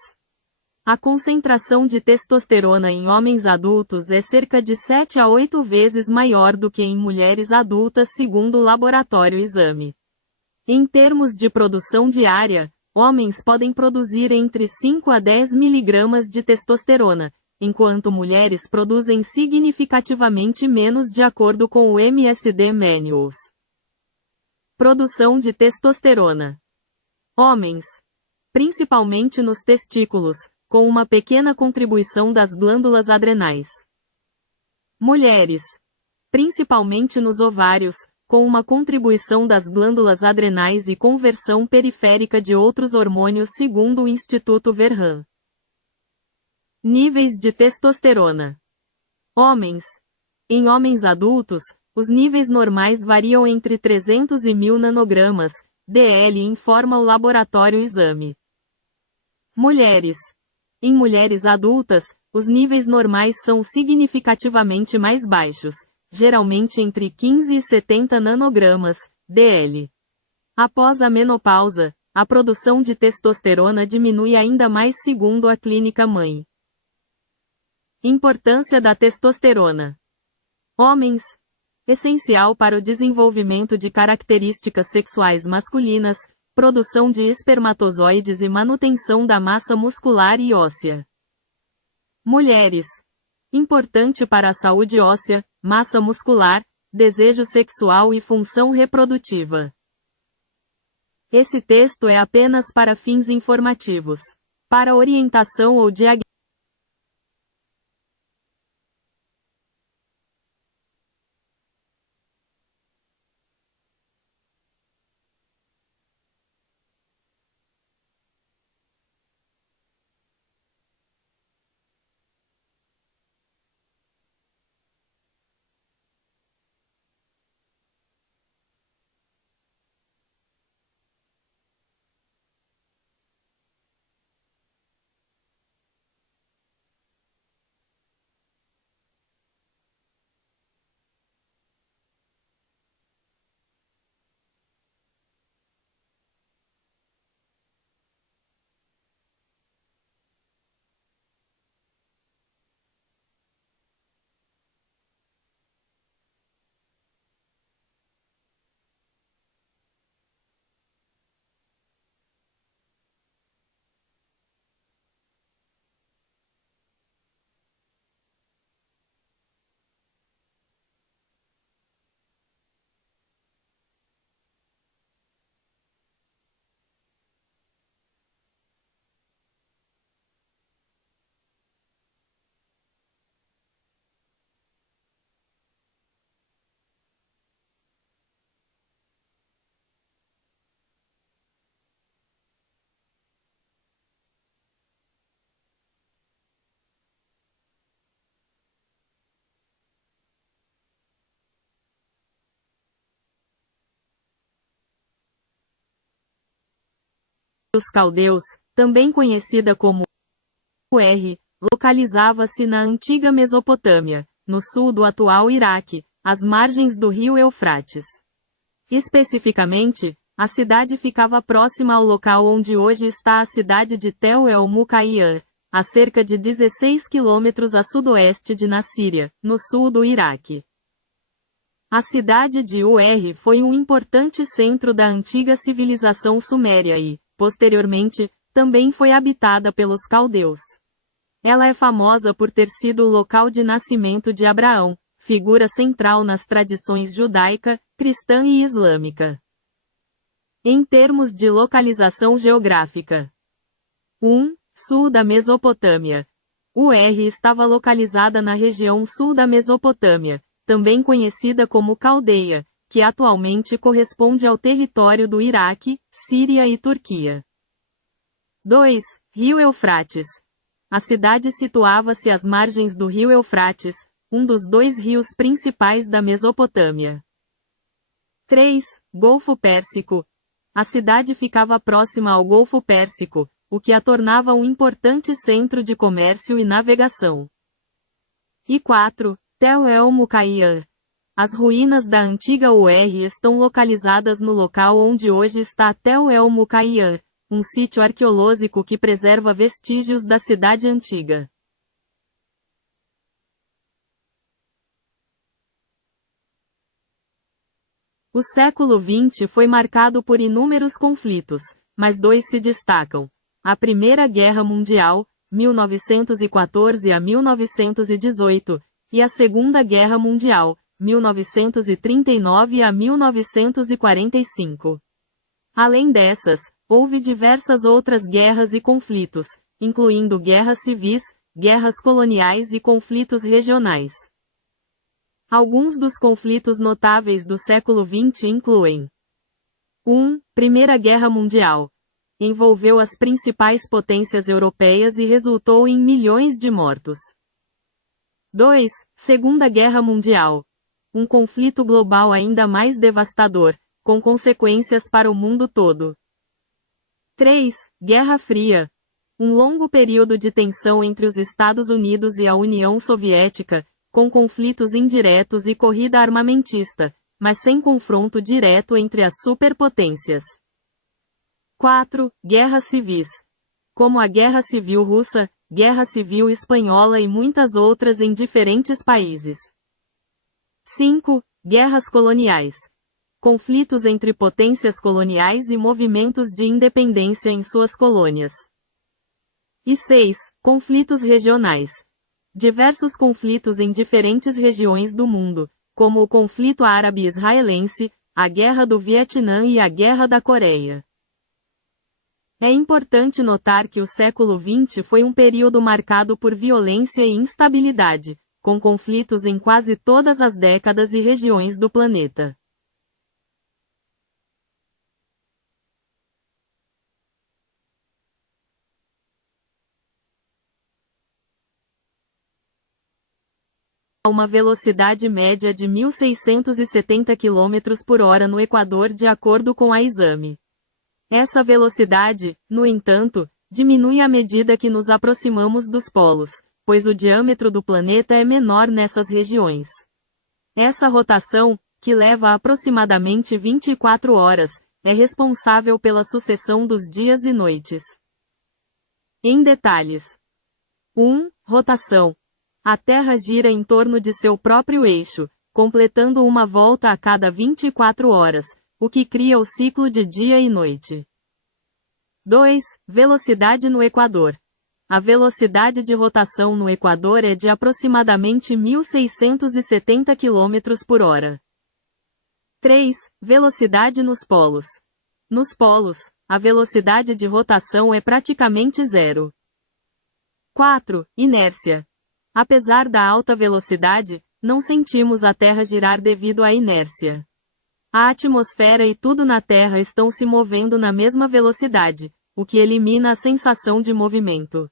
A concentração de testosterona em homens adultos é cerca de 7 a 8 vezes maior do que em mulheres adultas segundo o laboratório exame. Em termos de produção diária, homens podem produzir entre 5 a 10 mg de testosterona, enquanto mulheres produzem significativamente menos de acordo com o MSD Manuals. Produção de testosterona. Homens, principalmente nos testículos, com uma pequena contribuição das glândulas adrenais. Mulheres, principalmente nos ovários, com uma contribuição das glândulas adrenais e conversão periférica de outros hormônios segundo o Instituto Verham. Níveis de testosterona. Homens. Em homens adultos, os níveis normais variam entre 300 e 1000 nanogramas, DL, informa o laboratório exame. Mulheres. Em mulheres adultas, os níveis normais são significativamente mais baixos, geralmente entre 15 e 70 nanogramas, DL. Após a menopausa, a produção de testosterona diminui ainda mais segundo a clínica mãe. Importância da testosterona. Homens. Essencial para o desenvolvimento de características sexuais masculinas, produção de espermatozoides e manutenção da massa muscular e óssea. Mulheres. Importante para a saúde óssea, massa muscular, desejo sexual e função reprodutiva. Esse texto é apenas para fins informativos. Para orientação ou diagnóstico dos caldeus, também conhecida como Ur, localizava-se na antiga Mesopotâmia, no sul do atual Iraque, às margens do rio Eufrates. Especificamente, a cidade ficava próxima ao local onde hoje está a cidade de Tel El-Mukayr, a cerca de 16 quilômetros a sudoeste de Nassíria, no sul do Iraque. A cidade de Ur foi um importante centro da antiga civilização suméria e, posteriormente, também foi habitada pelos caldeus. Ela é famosa por ter sido o local de nascimento de Abraão, figura central nas tradições judaica, cristã e islâmica. Em termos de localização geográfica. 1. Sul da Mesopotâmia. Ur estava localizada na região sul da Mesopotâmia, também conhecida como Caldeia, que atualmente corresponde ao território do Iraque, Síria e Turquia. 2. Rio Eufrates. A cidade situava-se às margens do rio Eufrates, um dos dois rios principais da Mesopotâmia. 3. Golfo Pérsico. A cidade ficava próxima ao Golfo Pérsico, o que a tornava um importante centro de comércio e navegação. E 4. Tel El-Mukayr. As ruínas da antiga Ur estão localizadas no local onde hoje está Tel El-Mukayr, um sítio arqueológico que preserva vestígios da cidade antiga. O século XX foi marcado por inúmeros conflitos, mas dois se destacam. A Primeira Guerra Mundial, 1914 a 1918, e a Segunda Guerra Mundial, 1939 a 1945. Além dessas, houve diversas outras guerras e conflitos, incluindo guerras civis, guerras coloniais e conflitos regionais. Alguns dos conflitos notáveis do século XX incluem: 1. Primeira Guerra Mundial. Envolveu as principais potências europeias e resultou em milhões de mortos. 2. Segunda Guerra Mundial. Um conflito global ainda mais devastador, com consequências para o mundo todo. 3. Guerra Fria. Um longo período de tensão entre os Estados Unidos e a União Soviética, com conflitos indiretos e corrida armamentista, mas sem confronto direto entre as superpotências. 4. Guerras civis. Como a Guerra Civil Russa, Guerra Civil Espanhola e muitas outras em diferentes países. 5. Guerras coloniais. Conflitos entre potências coloniais e movimentos de independência em suas colônias. E 6. Conflitos regionais. Diversos conflitos em diferentes regiões do mundo, como o conflito árabe-israelense, a Guerra do Vietnã e a Guerra da Coreia. É importante notar que o século XX foi um período marcado por violência e instabilidade, com conflitos em quase todas as décadas e regiões do planeta. Uma velocidade média de 1.670 km por hora no Equador de acordo com a exame. Essa velocidade, no entanto, diminui à medida que nos aproximamos dos polos, pois o diâmetro do planeta é menor nessas regiões. Essa rotação, que leva aproximadamente 24 horas, é responsável pela sucessão dos dias e noites. Em detalhes. 1. Rotação. A Terra gira em torno de seu próprio eixo, completando uma volta a cada 24 horas, o que cria o ciclo de dia e noite. 2. Velocidade no Equador. A velocidade de rotação no Equador é de aproximadamente 1.670 km por hora. 3. Velocidade nos polos. Nos polos, a velocidade de rotação é praticamente zero. 4. Inércia. Apesar da alta velocidade, não sentimos a Terra girar devido à inércia. A atmosfera e tudo na Terra estão se movendo na mesma velocidade, o que elimina a sensação de movimento.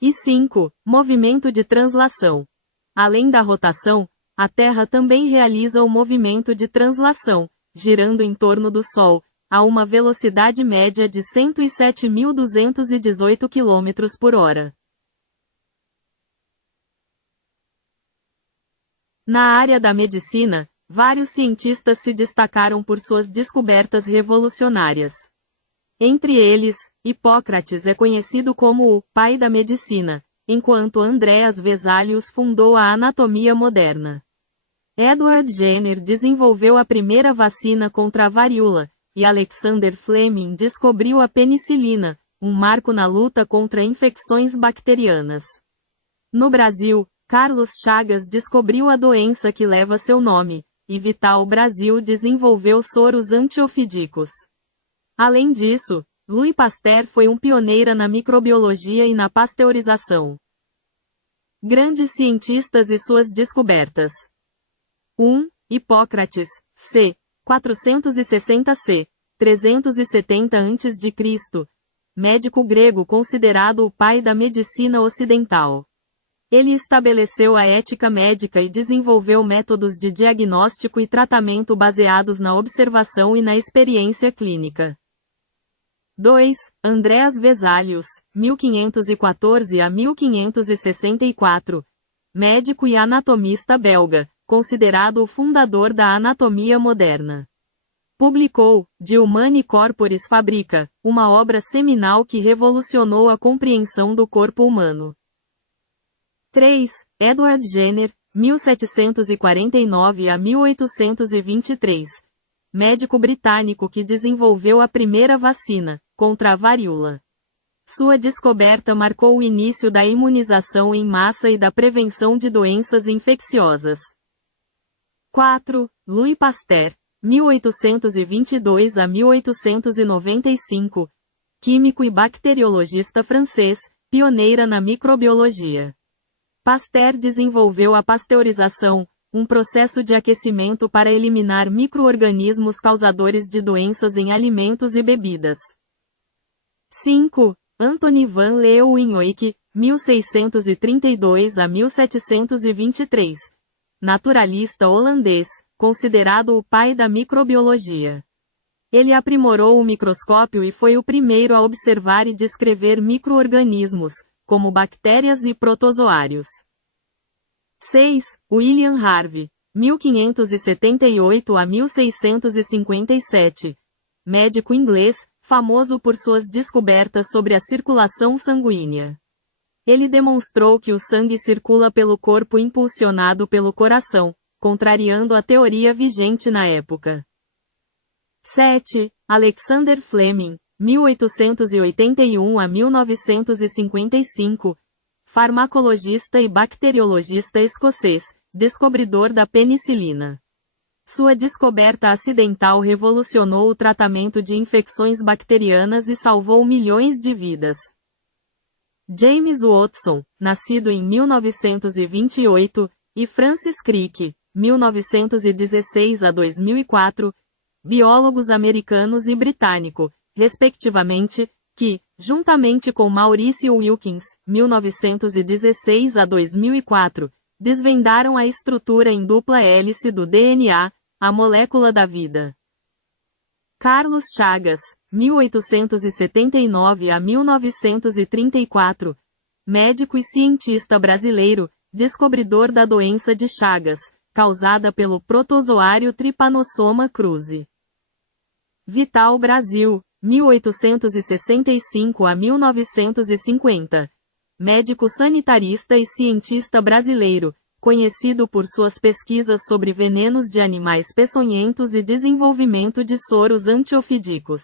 E 5. Movimento de translação. Além da rotação, a Terra também realiza o movimento de translação, girando em torno do Sol, a uma velocidade média de 107.218 km por hora. Na área da medicina, vários cientistas se destacaram por suas descobertas revolucionárias. Entre eles, Hipócrates é conhecido como o pai da medicina, enquanto Andreas Vesalius fundou a anatomia moderna. Edward Jenner desenvolveu a primeira vacina contra a varíola, e Alexander Fleming descobriu a penicilina, um marco na luta contra infecções bacterianas. No Brasil, Carlos Chagas descobriu a doença que leva seu nome, e Vital Brasil desenvolveu soros antiofídicos. Além disso, Louis Pasteur foi um pioneiro na microbiologia e na pasteurização. Grandes cientistas e suas descobertas. 1. Hipócrates, c. 460 c. 370 a.C., médico grego considerado o pai da medicina ocidental. Ele estabeleceu a ética médica e desenvolveu métodos de diagnóstico e tratamento baseados na observação e na experiência clínica. 2. Andreas Vesalius, 1514 a 1564, médico e anatomista belga, considerado o fundador da anatomia moderna. Publicou De Humani Corporis Fabrica, uma obra seminal que revolucionou a compreensão do corpo humano. 3. Edward Jenner, 1749 a 1823. Médico britânico que desenvolveu a primeira vacina contra a varíola. Sua descoberta marcou o início da imunização em massa e da prevenção de doenças infecciosas. 4. Louis Pasteur, 1822 a 1895. Químico e bacteriologista francês, pioneira na microbiologia. Pasteur desenvolveu a pasteurização, um processo de aquecimento para eliminar micro-organismos causadores de doenças em alimentos e bebidas. 5. Anthony van Leeuwenhoek, 1632 a 1723. Naturalista holandês, considerado o pai da microbiologia. Ele aprimorou o microscópio e foi o primeiro a observar e descrever micro-organismos, como bactérias e protozoários. 6. William Harvey, 1578 a 1657. Médico inglês, famoso por suas descobertas sobre a circulação sanguínea. Ele demonstrou que o sangue circula pelo corpo impulsionado pelo coração, contrariando a teoria vigente na época. 7. Alexander Fleming, 1881 a 1955, farmacologista e bacteriologista escocês, descobridor da penicilina. Sua descoberta acidental revolucionou o tratamento de infecções bacterianas e salvou milhões de vidas. James Watson, nascido em 1928, e Francis Crick, 1916 a 2004, biólogos americanos e britânico, respectivamente, que, juntamente com Maurice Wilkins, 1916 a 2004, desvendaram a estrutura em dupla hélice do DNA, a molécula da vida. Carlos Chagas, 1879 a 1934, médico e cientista brasileiro, descobridor da doença de Chagas, causada pelo protozoário Trypanosoma cruzi. Vital Brasil, 1865 a 1950, médico sanitarista e cientista brasileiro, conhecido por suas pesquisas sobre venenos de animais peçonhentos e desenvolvimento de soros antiofídicos.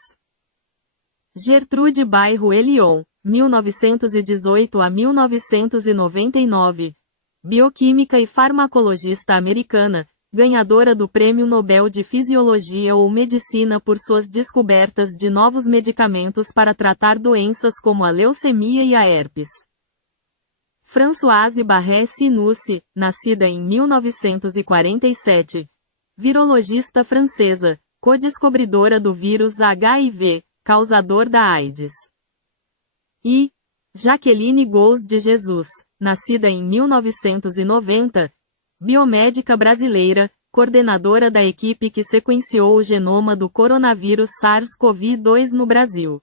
Gertrude Bairro Elion, 1918 a 1999, bioquímica e farmacologista americana, ganhadora do Prêmio Nobel de Fisiologia ou Medicina por suas descobertas de novos medicamentos para tratar doenças como a leucemia e a herpes. Françoise Barré-Sinoussi, nascida em 1947, virologista francesa, co-descobridora do vírus HIV, causador da AIDS. E Jaqueline Gous de Jesus, nascida em 1990, biomédica brasileira, coordenadora da equipe que sequenciou o genoma do coronavírus SARS-CoV-2 no Brasil.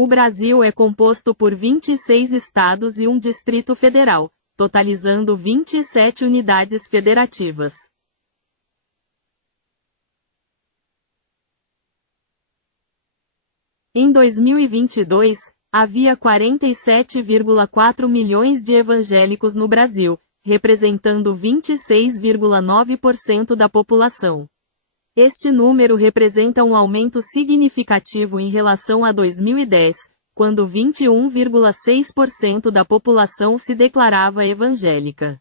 O Brasil é composto por 26 estados e um Distrito Federal, totalizando 27 unidades federativas. Em 2022, havia 47,4 milhões de evangélicos no Brasil, representando 26,9% da população. Este número representa um aumento significativo em relação a 2010, quando 21,6% da população se declarava evangélica.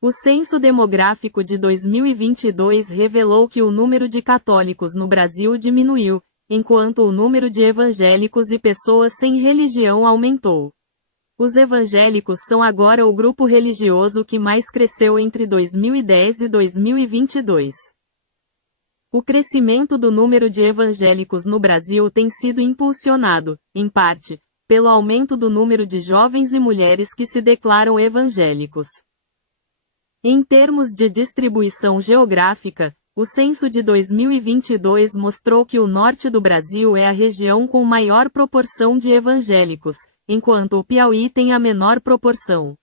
O censo demográfico de 2022 revelou que o número de católicos no Brasil diminuiu, enquanto o número de evangélicos e pessoas sem religião aumentou. Os evangélicos são agora o grupo religioso que mais cresceu entre 2010 e 2022. O crescimento do número de evangélicos no Brasil tem sido impulsionado, em parte, pelo aumento do número de jovens e mulheres que se declaram evangélicos. Em termos de distribuição geográfica, O censo de 2022 mostrou que o norte do Brasil é a região com maior proporção de evangélicos, enquanto o Piauí tem a menor proporção.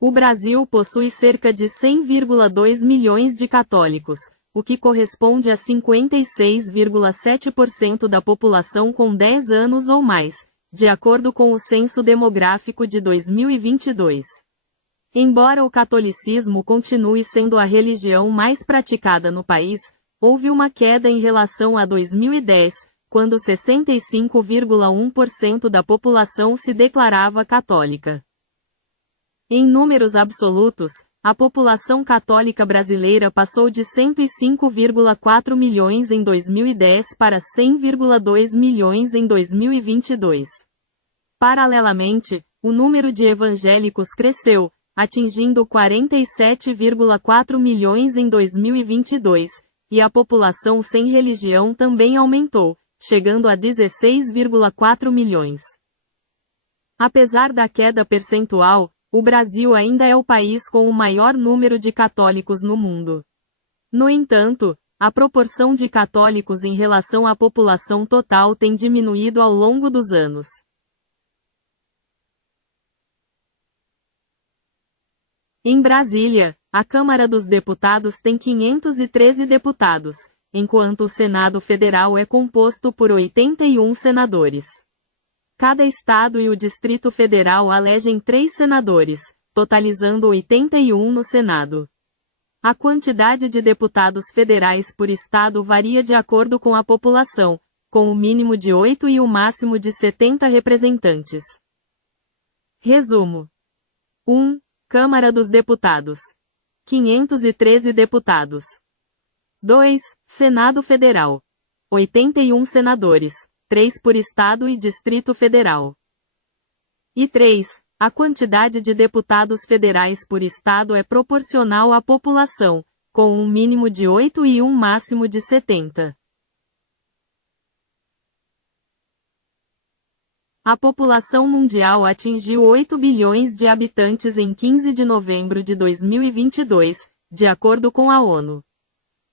O Brasil possui cerca de 100,2 milhões de católicos, o que corresponde a 56,7% da população com 10 anos ou mais, de acordo com o Censo Demográfico de 2022. Embora o catolicismo continue sendo a religião mais praticada no país, houve uma queda em relação a 2010, quando 65,1% da população se declarava católica. Em números absolutos, a população católica brasileira passou de 105,4 milhões em 2010 para 100,2 milhões em 2022. Paralelamente, o número de evangélicos cresceu, atingindo 47,4 milhões em 2022, e a população sem religião também aumentou, chegando a 16,4 milhões. Apesar da queda percentual, o Brasil ainda é o país com o maior número de católicos no mundo. No entanto, a proporção de católicos em relação à população total tem diminuído ao longo dos anos. Em Brasília, a Câmara dos Deputados tem 513 deputados, enquanto o Senado Federal é composto por 81 senadores. Cada estado e o Distrito Federal elegem 3 senadores, totalizando 81 no Senado. A quantidade de deputados federais por estado varia de acordo com a população, com o mínimo de 8 e o máximo de 70 representantes. Resumo: 1. Câmara dos Deputados. 513 deputados. 2. Senado Federal. 81 senadores, 3 por Estado e Distrito Federal. E 3. A quantidade de deputados federais por Estado é proporcional à população, com um mínimo de 8 e um máximo de 70. A população mundial atingiu 8 bilhões de habitantes em 15 de novembro de 2022, de acordo com a ONU.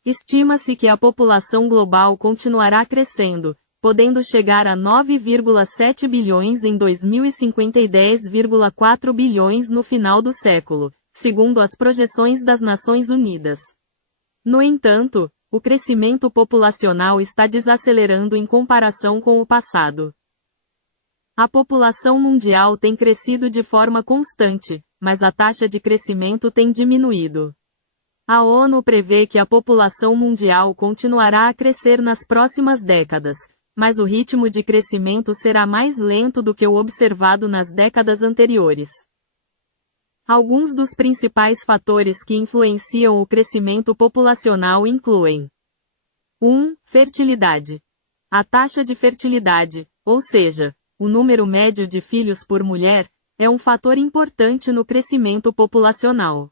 Estima-se que a população global continuará crescendo, podendo chegar a 9,7 bilhões em 2050 e 10,4 bilhões no final do século, segundo as projeções das Nações Unidas. No entanto, o crescimento populacional está desacelerando em comparação com o passado. A população mundial tem crescido de forma constante, mas a taxa de crescimento tem diminuído. A ONU prevê que a população mundial continuará a crescer nas próximas décadas, mas o ritmo de crescimento será mais lento do que o observado nas décadas anteriores. Alguns dos principais fatores que influenciam o crescimento populacional incluem: 1. Fertilidade. A taxa de fertilidade, ou seja, o número médio de filhos por mulher, é um fator importante no crescimento populacional.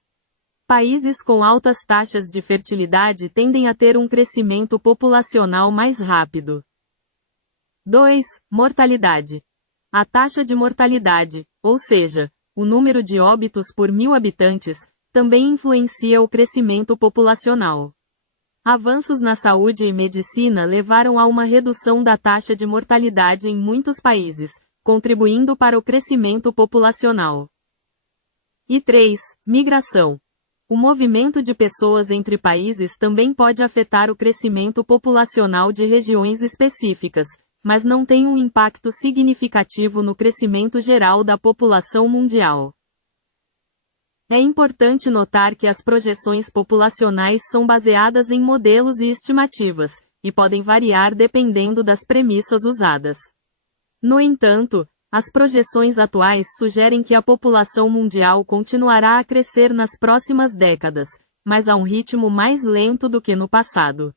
Países com altas taxas de fertilidade tendem a ter um crescimento populacional mais rápido. 2. Mortalidade. A taxa de mortalidade, ou seja, o número de óbitos por 1.000 habitantes, também influencia o crescimento populacional. Avanços na saúde e medicina levaram a uma redução da taxa de mortalidade em muitos países, contribuindo para o crescimento populacional. E 3. Migração. O movimento de pessoas entre países também pode afetar o crescimento populacional de regiões específicas, mas não tem um impacto significativo no crescimento geral da população mundial. É importante notar que as projeções populacionais são baseadas em modelos e estimativas, e podem variar dependendo das premissas usadas. No entanto, as projeções atuais sugerem que a população mundial continuará a crescer nas próximas décadas, mas a um ritmo mais lento do que no passado.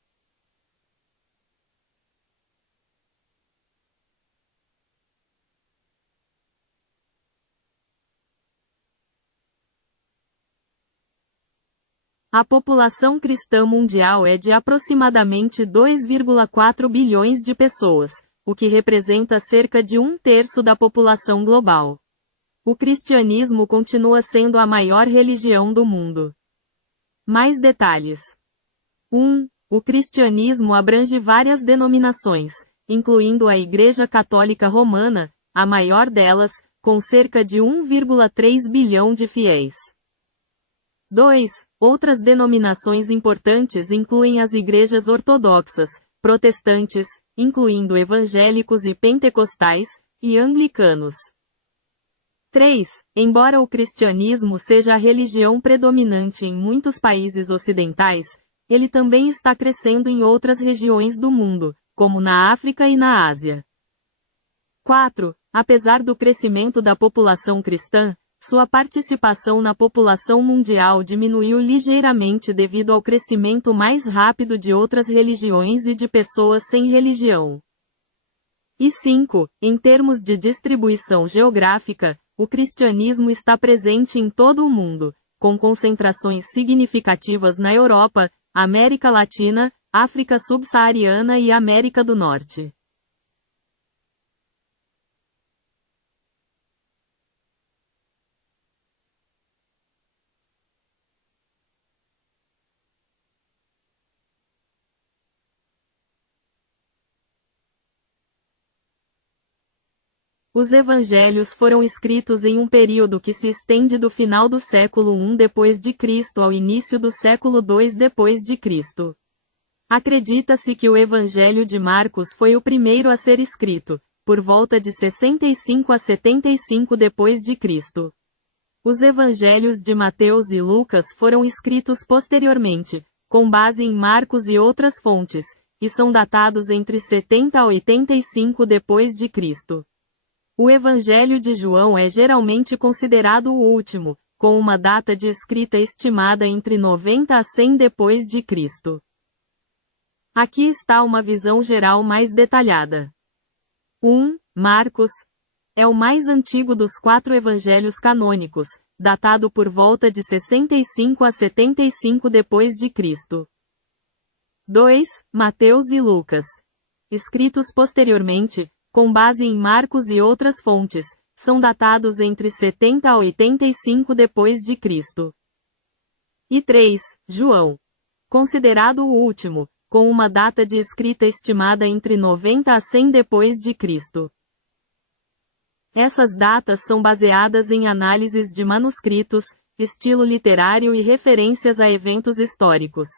A população cristã mundial é de aproximadamente 2,4 bilhões de pessoas, o que representa cerca de 1/3 da população global. O cristianismo continua sendo a maior religião do mundo. Mais detalhes. 1. O cristianismo abrange várias denominações, incluindo a Igreja Católica Romana, a maior delas, com cerca de 1,3 bilhão de fiéis. 2. Outras denominações importantes incluem as igrejas ortodoxas, protestantes, incluindo evangélicos e pentecostais, e anglicanos. 3. Embora o cristianismo seja a religião predominante em muitos países ocidentais, ele também está crescendo em outras regiões do mundo, como na África e na Ásia. 4. Apesar do crescimento da população cristã, sua participação na população mundial diminuiu ligeiramente devido ao crescimento mais rápido de outras religiões e de pessoas sem religião. E 5. Em termos de distribuição geográfica, o cristianismo está presente em todo o mundo, com concentrações significativas na Europa, América Latina, África Subsaariana e América do Norte. Os evangelhos foram escritos em um período que se estende do final do século I d.C. ao início do século II d.C. Acredita-se que o Evangelho de Marcos foi o primeiro a ser escrito, por volta de 65 a 75 d.C. Os evangelhos de Mateus e Lucas foram escritos posteriormente, com base em Marcos e outras fontes, e são datados entre 70 a 85 d.C. O Evangelho de João é geralmente considerado o último, com uma data de escrita estimada entre 90 a 100 d.C. Aqui está uma visão geral mais detalhada. 1. Marcos é o mais antigo dos 4 evangelhos canônicos, datado por volta de 65 a 75 d.C. 2. Mateus e Lucas, escritos posteriormente, com base em Marcos e outras fontes, são datados entre 70 a 85 d.C. E 3. João, considerado o último, com uma data de escrita estimada entre 90 a 100 d.C. Essas datas são baseadas em análises de manuscritos, estilo literário e referências a eventos históricos.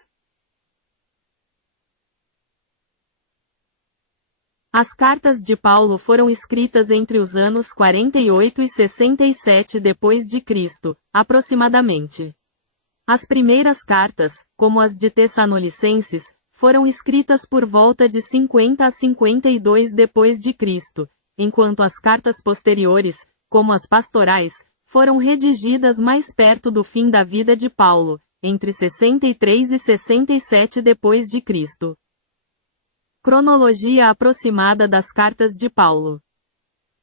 As cartas de Paulo foram escritas entre os anos 48 e 67 d.C., aproximadamente. As primeiras cartas, como as de Tessalonicenses, foram escritas por volta de 50 a 52 d.C., enquanto as cartas posteriores, como as pastorais, foram redigidas mais perto do fim da vida de Paulo, entre 63 e 67 d.C. Cronologia aproximada das cartas de Paulo.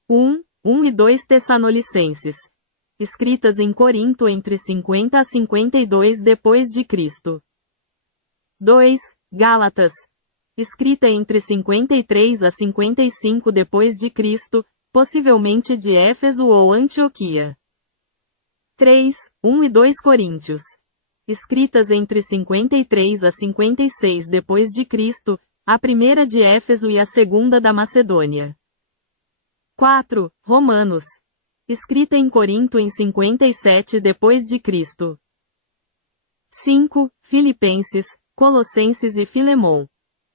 1 e 2 Tessalonicenses, escritas em Corinto entre 50 a 52 d.C. 2 Gálatas, escrita entre 53 a 55 d.C., possivelmente de Éfeso ou Antioquia. 3 e 2 Coríntios, escritas entre 53 a 56 d.C., a primeira de Éfeso e a segunda da Macedônia. 4 Romanos, escrita em Corinto em 57 d.C. 5 Filipenses, Colossenses e Filemon,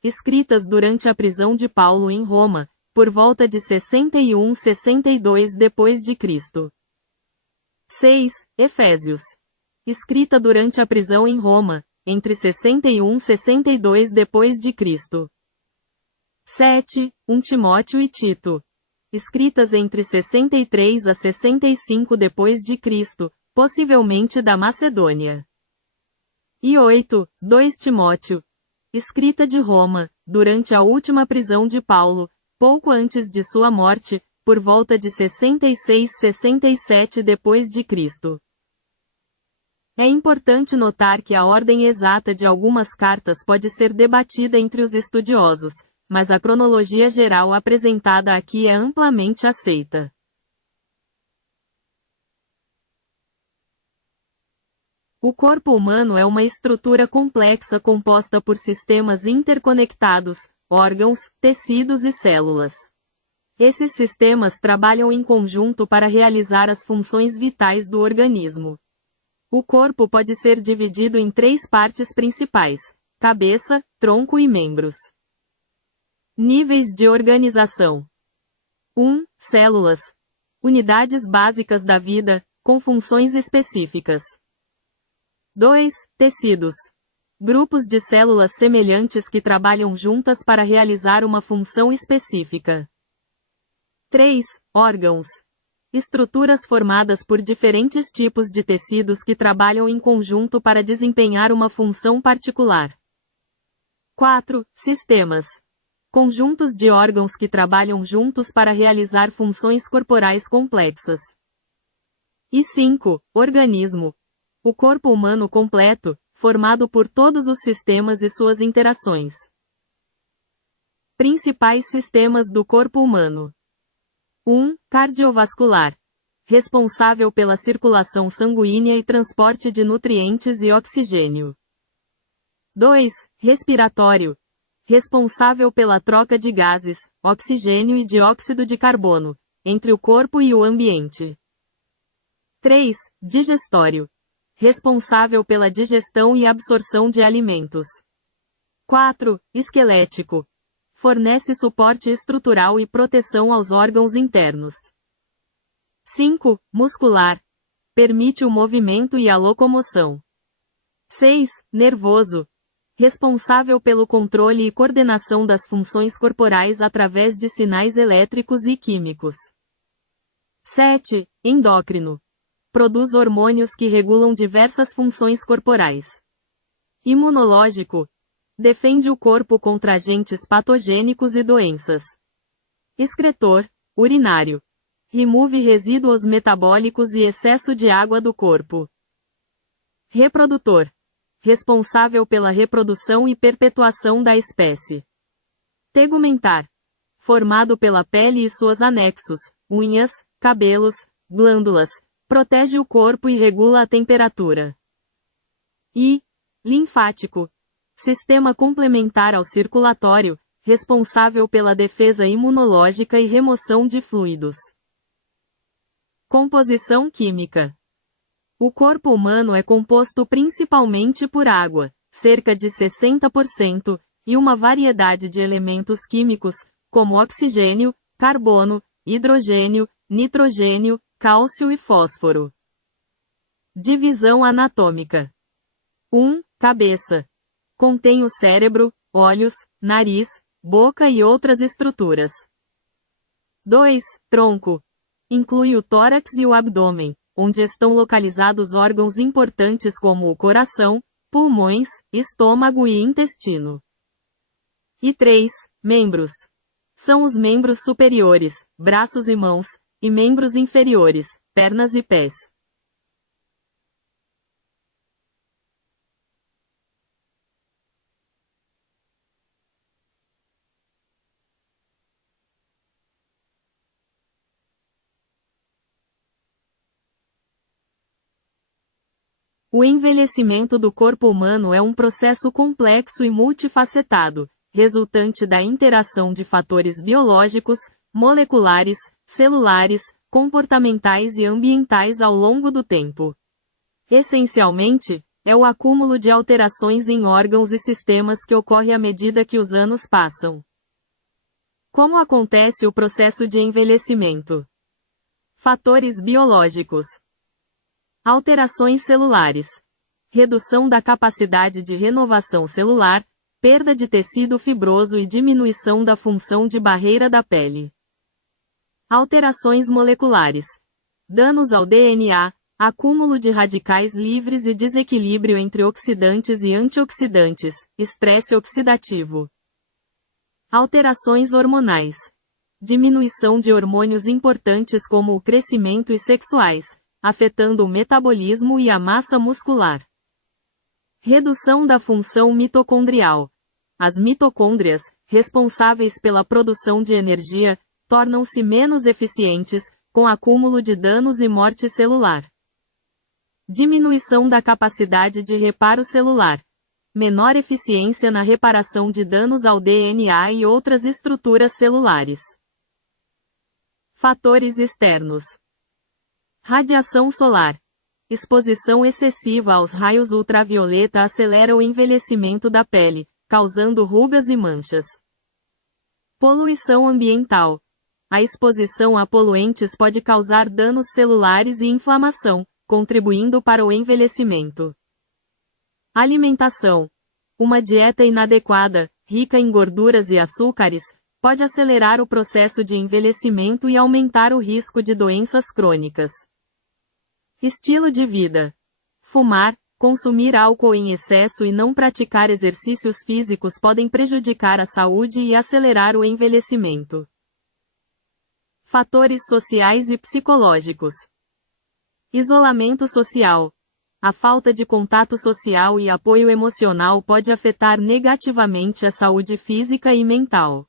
escritas durante a prisão de Paulo em Roma, por volta de 61-62 d.C. 6 Efésios, escrita durante a prisão em Roma, entre 61 e 62 d.C. 7 Timóteo e Tito, escritas entre 63 a 65 d.C., possivelmente da Macedônia. E 8 Timóteo, escrita de Roma, durante a última prisão de Paulo, pouco antes de sua morte, por volta de 66-67 d.C. É importante notar que a ordem exata de algumas cartas pode ser debatida entre os estudiosos, mas a cronologia geral apresentada aqui é amplamente aceita. O corpo humano é uma estrutura complexa composta por sistemas interconectados, órgãos, tecidos e células. Esses sistemas trabalham em conjunto para realizar as funções vitais do organismo. O corpo pode ser dividido em 3 partes principais: cabeça, tronco e membros. Níveis de organização. 1. Células. Unidades básicas da vida, com funções específicas. 2. Tecidos. Grupos de células semelhantes que trabalham juntas para realizar uma função específica. 3. Órgãos. Estruturas formadas por diferentes tipos de tecidos que trabalham em conjunto para desempenhar uma função particular. 4. Sistemas. Conjuntos de órgãos que trabalham juntos para realizar funções corporais complexas. E 5. Organismo. O corpo humano completo, formado por todos os sistemas e suas interações. Principais sistemas do corpo humano. 1. Cardiovascular. Responsável pela circulação sanguínea e transporte de nutrientes e oxigênio. 2. Respiratório. Responsável pela troca de gases, oxigênio e dióxido de carbono, entre o corpo e o ambiente. 3. Digestório. Responsável pela digestão e absorção de alimentos. 4. Esquelético. Fornece suporte estrutural e proteção aos órgãos internos. 5. Muscular. Permite o movimento e a locomoção. 6. Nervoso. Responsável pelo controle e coordenação das funções corporais através de sinais elétricos e químicos. 7. Endócrino. Produz hormônios que regulam diversas funções corporais. Imunológico. Defende o corpo contra agentes patogênicos e doenças. Excretor, urinário. Remove resíduos metabólicos e excesso de água do corpo. Reprodutor. Responsável pela reprodução e perpetuação da espécie. Tegumentar. Formado pela pele e suas anexos, unhas, cabelos, glândulas. Protege o corpo e regula a temperatura. E. Linfático. Sistema complementar ao circulatório, responsável pela defesa imunológica e remoção de fluidos. Composição química. O corpo humano é composto principalmente por água, cerca de 60%, e uma variedade de elementos químicos, como oxigênio, carbono, hidrogênio, nitrogênio, cálcio e fósforo. Divisão anatômica. 1. Cabeça. Contém o cérebro, olhos, nariz, boca e outras estruturas. 2. Tronco. Inclui o tórax e o abdômen, onde estão localizados órgãos importantes como o coração, pulmões, estômago e intestino. E 3. Membros. São os membros superiores, braços e mãos, e membros inferiores, pernas e pés. O envelhecimento do corpo humano é um processo complexo e multifacetado, resultante da interação de fatores biológicos, moleculares, celulares, comportamentais e ambientais ao longo do tempo. Essencialmente, é o acúmulo de alterações em órgãos e sistemas que ocorre à medida que os anos passam. Como acontece o processo de envelhecimento? Fatores biológicos. Alterações celulares. Redução da capacidade de renovação celular, perda de tecido fibroso e diminuição da função de barreira da pele. Alterações moleculares. Danos ao DNA, acúmulo de radicais livres e desequilíbrio entre oxidantes e antioxidantes, estresse oxidativo. Alterações hormonais. Diminuição de hormônios importantes como o crescimento e sexuais, afetando o metabolismo e a massa muscular. Redução da função mitocondrial. As mitocôndrias, responsáveis pela produção de energia, tornam-se menos eficientes, com acúmulo de danos e morte celular. Diminuição da capacidade de reparo celular. Menor eficiência na reparação de danos ao DNA e outras estruturas celulares. Fatores externos. Radiação solar. Exposição excessiva aos raios ultravioleta acelera o envelhecimento da pele, causando rugas e manchas. Poluição ambiental. A exposição a poluentes pode causar danos celulares e inflamação, contribuindo para o envelhecimento. Alimentação. Uma dieta inadequada, rica em gorduras e açúcares, pode acelerar o processo de envelhecimento e aumentar o risco de doenças crônicas. Estilo de vida. Fumar, consumir álcool em excesso e não praticar exercícios físicos podem prejudicar a saúde e acelerar o envelhecimento. Fatores sociais e psicológicos. Isolamento social. A falta de contato social e apoio emocional pode afetar negativamente a saúde física e mental.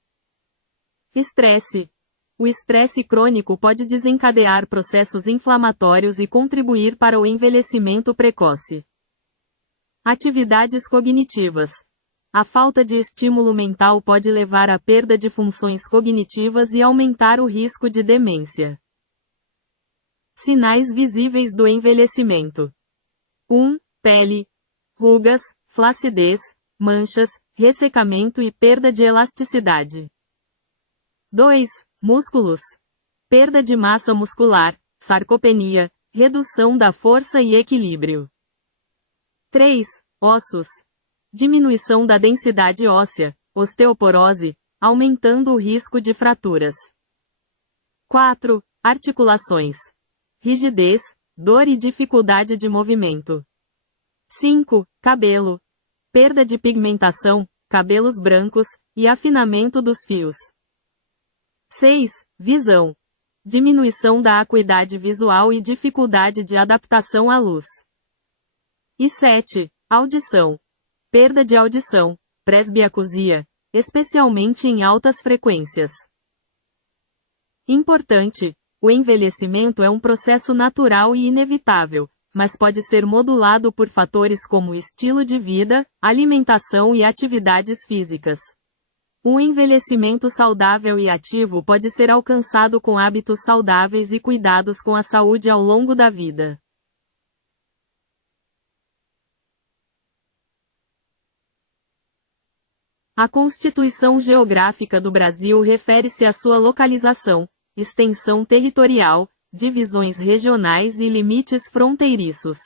Estresse. O estresse crônico pode desencadear processos inflamatórios e contribuir para o envelhecimento precoce. Atividades cognitivas. A falta de estímulo mental pode levar à perda de funções cognitivas e aumentar o risco de demência. Sinais visíveis do envelhecimento. 1. Pele. Rugas, flacidez, manchas, ressecamento e perda de elasticidade. 2. Músculos. Perda de massa muscular, sarcopenia, redução da força e equilíbrio. 3. Ossos. Diminuição da densidade óssea, osteoporose, aumentando o risco de fraturas. 4. Articulações. Rigidez, dor e dificuldade de movimento. 5. Cabelo. Perda de pigmentação, cabelos brancos, e afinamento dos fios. 6. Visão. Diminuição da acuidade visual e dificuldade de adaptação à luz. E 7. Audição. Perda de audição, presbiacusia, especialmente em altas frequências. Importante: o envelhecimento é um processo natural e inevitável, mas pode ser modulado por fatores como estilo de vida, alimentação e atividades físicas. Um envelhecimento saudável e ativo pode ser alcançado com hábitos saudáveis e cuidados com a saúde ao longo da vida. A Constituição Geográfica do Brasil refere-se à sua localização, extensão territorial, divisões regionais e limites fronteiriços.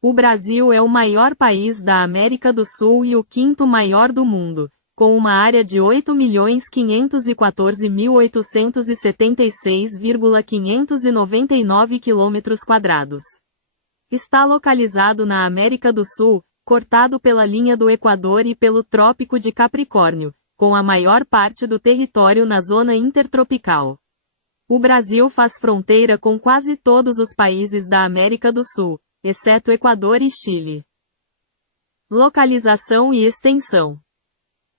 O Brasil é o maior país da América do Sul e o quinto maior do mundo, com uma área de 8.514.876,599 km². Está localizado na América do Sul, cortado pela linha do Equador e pelo Trópico de Capricórnio, com a maior parte do território na zona intertropical. O Brasil faz fronteira com quase todos os países da América do Sul, exceto Equador e Chile. Localização e extensão.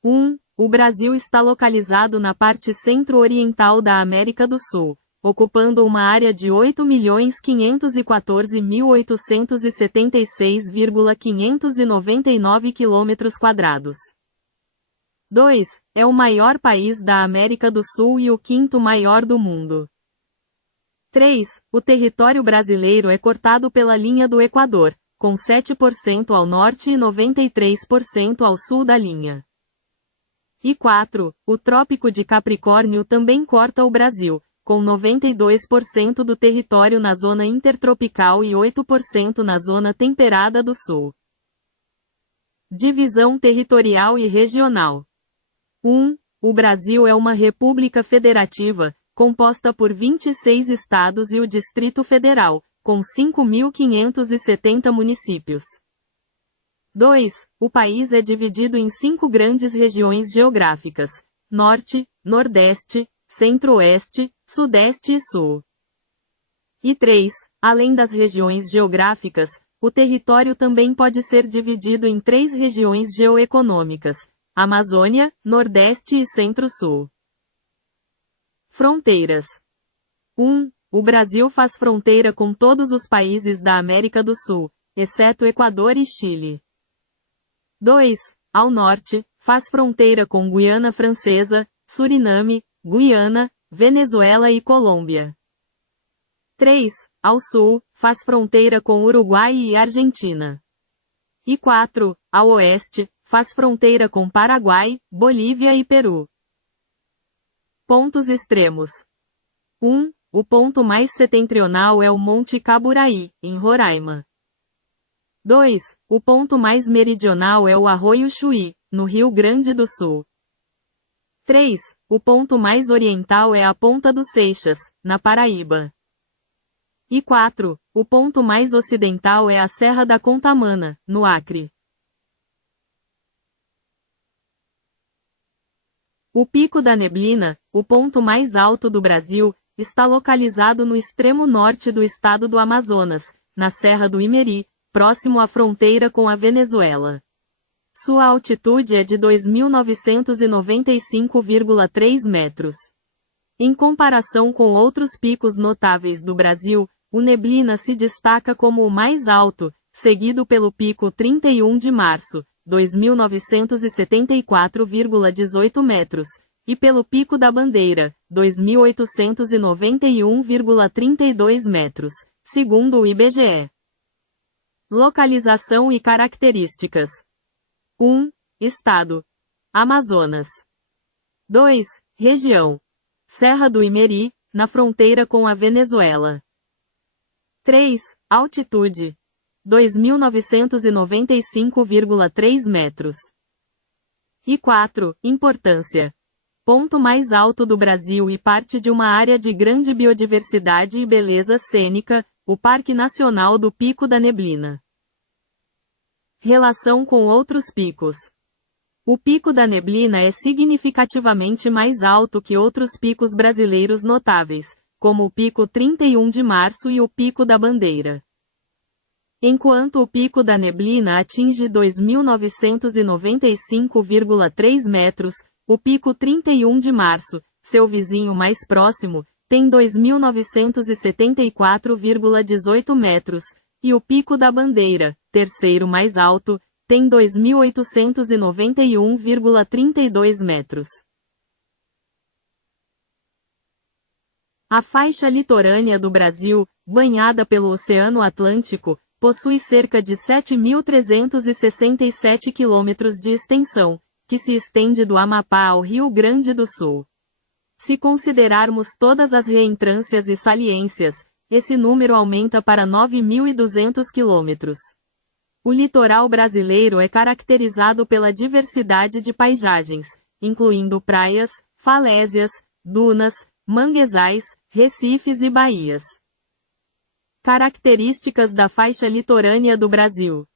1. O Brasil está localizado na parte centro-oriental da América do Sul, ocupando uma área de 8.514.876,599 km². 2. É o maior país da América do Sul e o quinto maior do mundo. 3. O território brasileiro é cortado pela linha do Equador, com 7% ao norte e 93% ao sul da linha. E 4. O Trópico de Capricórnio também corta o Brasil, com 92% do território na zona intertropical e 8% na zona temperada do sul. Divisão territorial e regional. 1. O Brasil é uma república federativa, composta por 26 estados e o Distrito Federal, com 5.570 municípios. 2. O país é dividido em 5 grandes regiões geográficas: Norte, Nordeste, Centro-Oeste, Sudeste e Sul. E 3. Além das regiões geográficas, o território também pode ser dividido em 3 regiões geoeconômicas: Amazônia, Nordeste e Centro-Sul. Fronteiras. 1. O Brasil faz fronteira com todos os países da América do Sul, exceto Equador e Chile. 2. Ao norte, faz fronteira com Guiana Francesa, Suriname, Guiana, Venezuela e Colômbia. 3. Ao sul, faz fronteira com Uruguai e Argentina. E 4. Ao oeste, faz fronteira com Paraguai, Bolívia e Peru. Pontos extremos. 1. O ponto mais setentrional é o Monte Caburaí, em Roraima. 2. O ponto mais meridional é o Arroio Chuí, no Rio Grande do Sul. 3. O ponto mais oriental é a Ponta dos Seixas, na Paraíba. E 4. O ponto mais ocidental é a Serra da Contamana, no Acre. O Pico da Neblina, o ponto mais alto do Brasil, está localizado no extremo norte do estado do Amazonas, na Serra do Imeri, próximo à fronteira com a Venezuela. Sua altitude é de 2.995,3 metros. Em comparação com outros picos notáveis do Brasil, o Neblina se destaca como o mais alto, seguido pelo Pico 31 de Março, 2.974,18 metros, e pelo Pico da Bandeira, 2.891,32 metros, segundo o IBGE. Localização e características. 1. Estado: Amazonas. 2. Região: Serra do Imeri, na fronteira com a Venezuela. 3. Altitude: 2.995,3 metros. E 4. Importância: ponto mais alto do Brasil e parte de uma área de grande biodiversidade e beleza cênica, o Parque Nacional do Pico da Neblina. Relação com outros picos. O Pico da Neblina é significativamente mais alto que outros picos brasileiros notáveis, como o Pico 31 de Março e o Pico da Bandeira. Enquanto o Pico da Neblina atinge 2.995,3 metros, o Pico 31 de Março, seu vizinho mais próximo, tem 2.974,18 metros, e o Pico da Bandeira, terceiro mais alto, tem 2.891,32 metros. A faixa litorânea do Brasil, banhada pelo Oceano Atlântico, possui cerca de 7.367 quilômetros de extensão, que se estende do Amapá ao Rio Grande do Sul. Se considerarmos todas as reentrâncias e saliências, esse número aumenta para 9.200 quilômetros. O litoral brasileiro é caracterizado pela diversidade de paisagens, incluindo praias, falésias, dunas, manguezais, recifes e baías. Características da faixa litorânea do Brasil.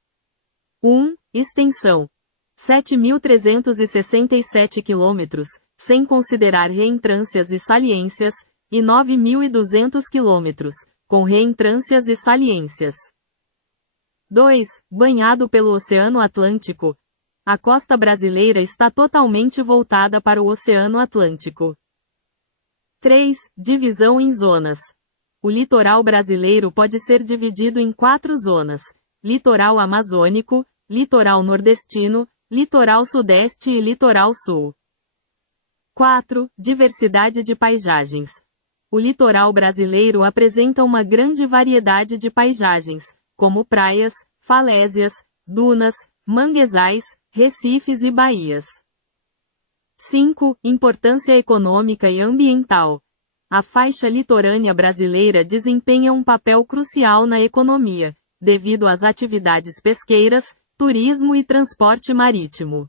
1. Extensão: 7.367 quilômetros, sem considerar reentrâncias e saliências, e 9.200 quilômetros, com reentrâncias e saliências. 2. Banhado pelo Oceano Atlântico. A costa brasileira está totalmente voltada para o Oceano Atlântico. 3. Divisão em zonas. O litoral brasileiro pode ser dividido em 4 zonas: litoral amazônico, litoral nordestino, litoral sudeste e litoral sul. 4. Diversidade de paisagens. O litoral brasileiro apresenta uma grande variedade de paisagens, como praias, falésias, dunas, manguezais, recifes e baías. 5. Importância econômica e ambiental. A faixa litorânea brasileira desempenha um papel crucial na economia, devido às atividades pesqueiras, turismo e transporte marítimo.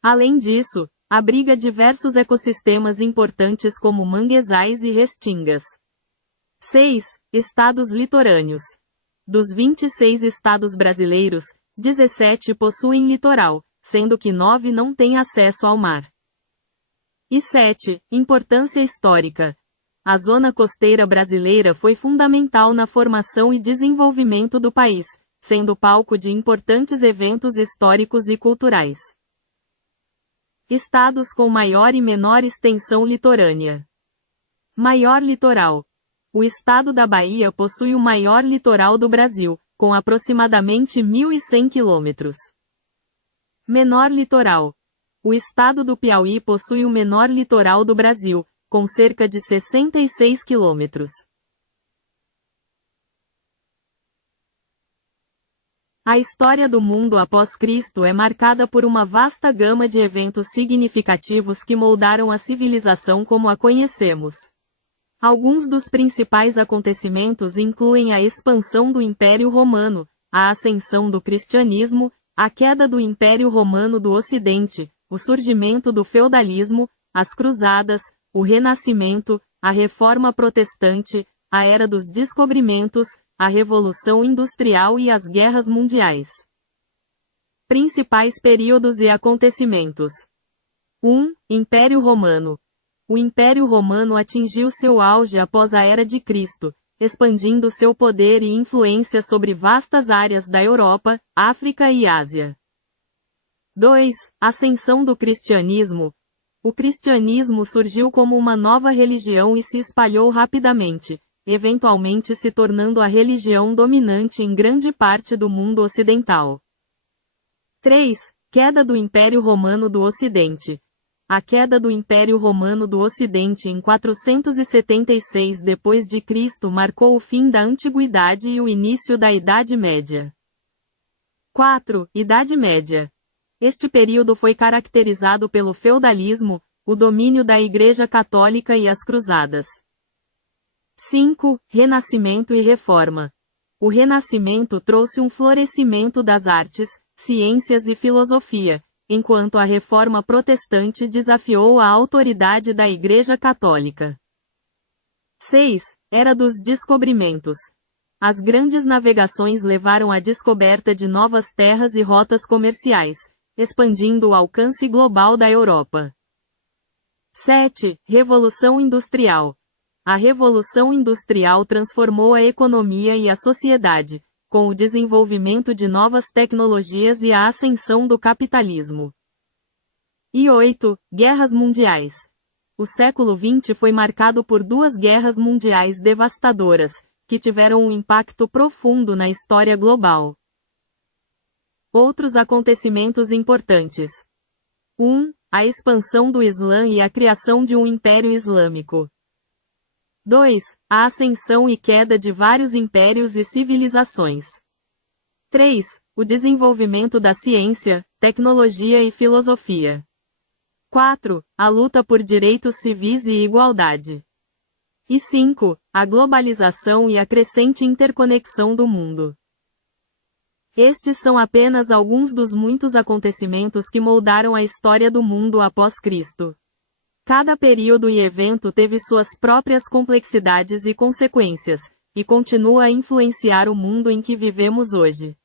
Além disso, abriga diversos ecossistemas importantes como manguezais e restingas. 6. Estados litorâneos. Dos 26 estados brasileiros, 17 possuem litoral, sendo que 9 não têm acesso ao mar. E 7. Importância histórica. A zona costeira brasileira foi fundamental na formação e desenvolvimento do país, sendo palco de importantes eventos históricos e culturais. Estados com maior e menor extensão litorânea. Maior litoral. O estado da Bahia possui o maior litoral do Brasil, com aproximadamente 1.100 quilômetros. Menor litoral. O estado do Piauí possui o menor litoral do Brasil, com cerca de 66 quilômetros. A história do mundo após Cristo é marcada por uma vasta gama de eventos significativos que moldaram a civilização como a conhecemos. Alguns dos principais acontecimentos incluem a expansão do Império Romano, a ascensão do cristianismo, a queda do Império Romano do Ocidente, o surgimento do feudalismo, as cruzadas, o Renascimento, a Reforma Protestante, a Era dos Descobrimentos, a Revolução Industrial e as Guerras Mundiais. Principais períodos e acontecimentos. 1. Império Romano. O Império Romano atingiu seu auge após a Era de Cristo, expandindo seu poder e influência sobre vastas áreas da Europa, África e Ásia. 2. Ascensão do cristianismo. O cristianismo surgiu como uma nova religião e se espalhou rapidamente, eventualmente se tornando a religião dominante em grande parte do mundo ocidental. 3. Queda do Império Romano do Ocidente. A queda do Império Romano do Ocidente em 476 d.C. marcou o fim da Antiguidade e o início da Idade Média. 4. Idade Média. Este período foi caracterizado pelo feudalismo, o domínio da Igreja Católica e as Cruzadas. 5. Renascimento e Reforma. O Renascimento trouxe um florescimento das artes, ciências e filosofia, enquanto a Reforma Protestante desafiou a autoridade da Igreja Católica. 6. Era dos Descobrimentos. As grandes navegações levaram à descoberta de novas terras e rotas comerciais, expandindo o alcance global da Europa. 7. Revolução Industrial. A Revolução Industrial transformou a economia e a sociedade, com o desenvolvimento de novas tecnologias e a ascensão do capitalismo. E 8. Guerras Mundiais. O século XX foi marcado por duas guerras mundiais devastadoras, que tiveram um impacto profundo na história global. Outros acontecimentos importantes. 1. A expansão do Islã e a criação de um Império Islâmico. 2. A ascensão e queda de vários impérios e civilizações. 3. O desenvolvimento da ciência, tecnologia e filosofia. 4. A luta por direitos civis e igualdade. E 5. A globalização e a crescente interconexão do mundo. Estes são apenas alguns dos muitos acontecimentos que moldaram a história do mundo após Cristo. Cada período e evento teve suas próprias complexidades e consequências, e continua a influenciar o mundo em que vivemos hoje.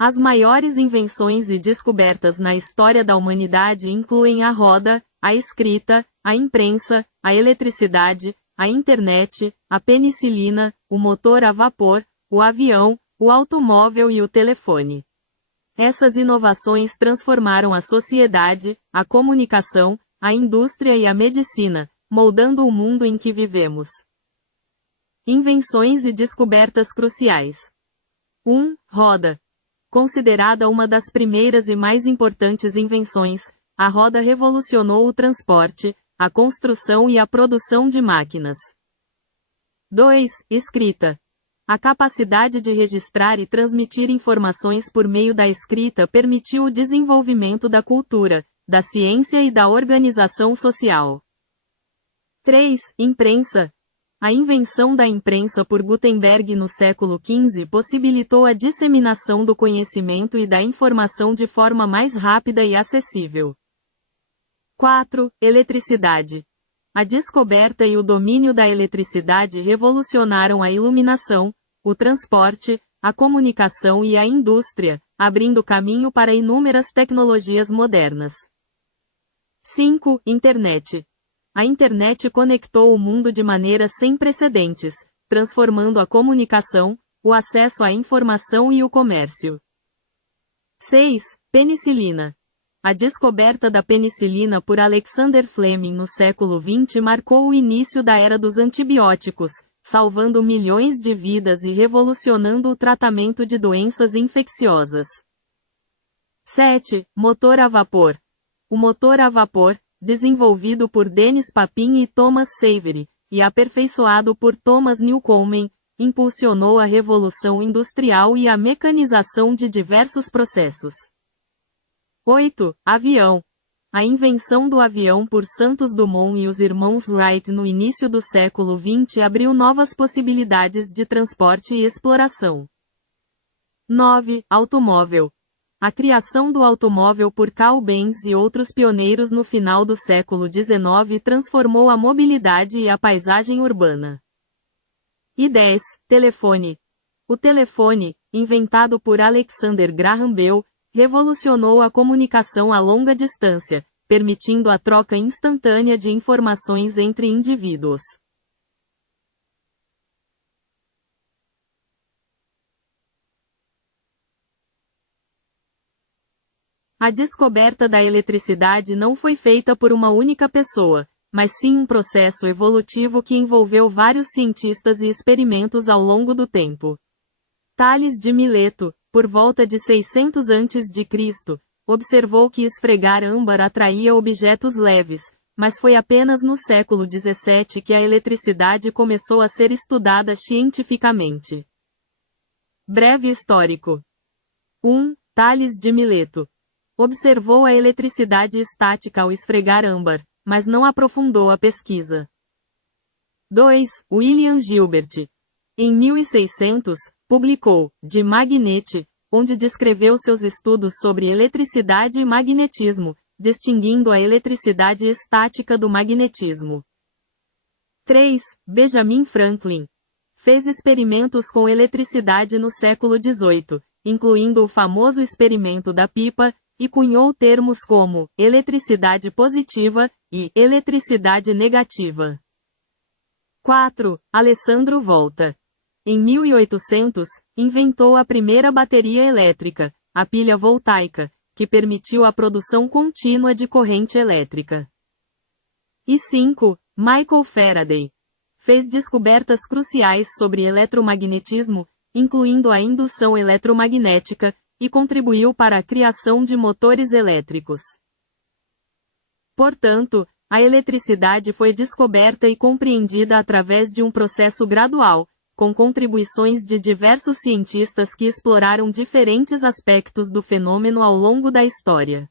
As maiores invenções e descobertas na história da humanidade incluem a roda, a escrita, a imprensa, a eletricidade, a internet, a penicilina, o motor a vapor, o avião, o automóvel e o telefone. Essas inovações transformaram a sociedade, a comunicação, a indústria e a medicina, moldando o mundo em que vivemos. Invenções e descobertas cruciais. 1. Roda. Considerada uma das primeiras e mais importantes invenções, a roda revolucionou o transporte, a construção e a produção de máquinas. 2. Escrita. A capacidade de registrar e transmitir informações por meio da escrita permitiu o desenvolvimento da cultura, da ciência e da organização social. 3. Imprensa. A invenção da imprensa por Gutenberg no século XV possibilitou a disseminação do conhecimento e da informação de forma mais rápida e acessível. 4. Eletricidade. A descoberta e o domínio da eletricidade revolucionaram a iluminação, o transporte, a comunicação e a indústria, abrindo caminho para inúmeras tecnologias modernas. 5. Internet. A internet conectou o mundo de maneira sem precedentes, transformando a comunicação, o acesso à informação e o comércio. 6. Penicilina. A descoberta da penicilina por Alexander Fleming no século XX marcou o início da era dos antibióticos, salvando milhões de vidas e revolucionando o tratamento de doenças infecciosas. 7. Motor a vapor. O motor a vapor, desenvolvido por Dennis Papin e Thomas Savery, e aperfeiçoado por Thomas Newcomen, impulsionou a revolução industrial e a mecanização de diversos processos. 8. Avião. A invenção do avião por Santos Dumont e os irmãos Wright no início do século XX abriu novas possibilidades de transporte e exploração. 9. Automóvel. A criação do automóvel por Carl Benz e outros pioneiros no final do século XIX transformou a mobilidade e a paisagem urbana. E 10. Telefone. O telefone, inventado por Alexander Graham Bell, revolucionou a comunicação a longa distância, permitindo a troca instantânea de informações entre indivíduos. A descoberta da eletricidade não foi feita por uma única pessoa, mas sim um processo evolutivo que envolveu vários cientistas e experimentos ao longo do tempo. Tales de Mileto, por volta de 600 a.C., observou que esfregar âmbar atraía objetos leves, mas foi apenas no século XVII que a eletricidade começou a ser estudada cientificamente. Breve histórico. 1. Tales de Mileto. Observou a eletricidade estática ao esfregar âmbar, mas não aprofundou a pesquisa. 2. William Gilbert. Em 1600, publicou De Magnete, onde descreveu seus estudos sobre eletricidade e magnetismo, distinguindo a eletricidade estática do magnetismo. 3. Benjamin Franklin. Fez experimentos com eletricidade no século XVIII, incluindo o famoso experimento da pipa, e cunhou termos como eletricidade positiva e eletricidade negativa. 4. Alessandro Volta. Em 1800, inventou a primeira bateria elétrica, a pilha voltaica, que permitiu a produção contínua de corrente elétrica. E 5. Michael Faraday. Fez descobertas cruciais sobre eletromagnetismo, incluindo a indução eletromagnética, e contribuiu para a criação de motores elétricos. Portanto, a eletricidade foi descoberta e compreendida através de um processo gradual, com contribuições de diversos cientistas que exploraram diferentes aspectos do fenômeno ao longo da história.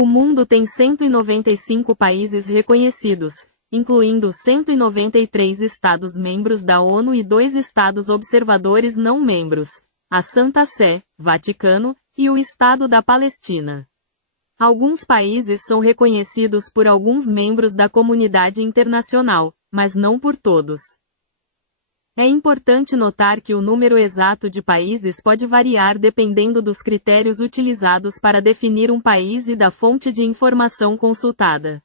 O mundo tem 195 países reconhecidos, incluindo 193 Estados-membros da ONU e 2 Estados observadores não membros, a Santa Sé, Vaticano, e o Estado da Palestina. Alguns países são reconhecidos por alguns membros da comunidade internacional, mas não por todos. É importante notar que o número exato de países pode variar dependendo dos critérios utilizados para definir um país e da fonte de informação consultada.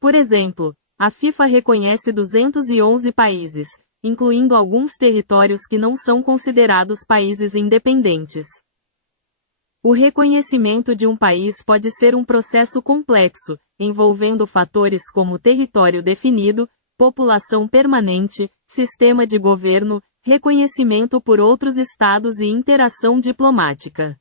Por exemplo, a FIFA reconhece 211 países, incluindo alguns territórios que não são considerados países independentes. O reconhecimento de um país pode ser um processo complexo, envolvendo fatores como território definido, população permanente, sistema de governo, reconhecimento por outros estados e interação diplomática.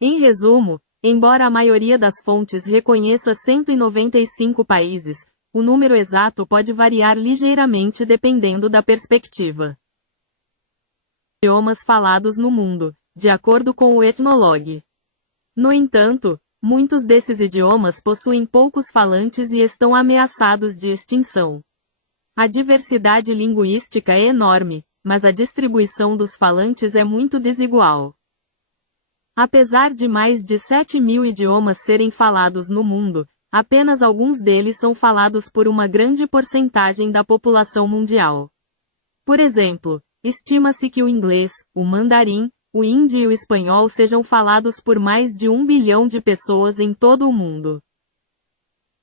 Em resumo, embora a maioria das fontes reconheça 195 países, o número exato pode variar ligeiramente dependendo da perspectiva. Idiomas falados no mundo, de acordo com o Ethnologue. No entanto, muitos desses idiomas possuem poucos falantes e estão ameaçados de extinção. A diversidade linguística é enorme, mas a distribuição dos falantes é muito desigual. Apesar de mais de 7.000 idiomas serem falados no mundo, apenas alguns deles são falados por uma grande porcentagem da população mundial. Por exemplo, estima-se que o inglês, o mandarim, o hindi e o espanhol sejam falados por mais de 1 bilhão de pessoas em todo o mundo.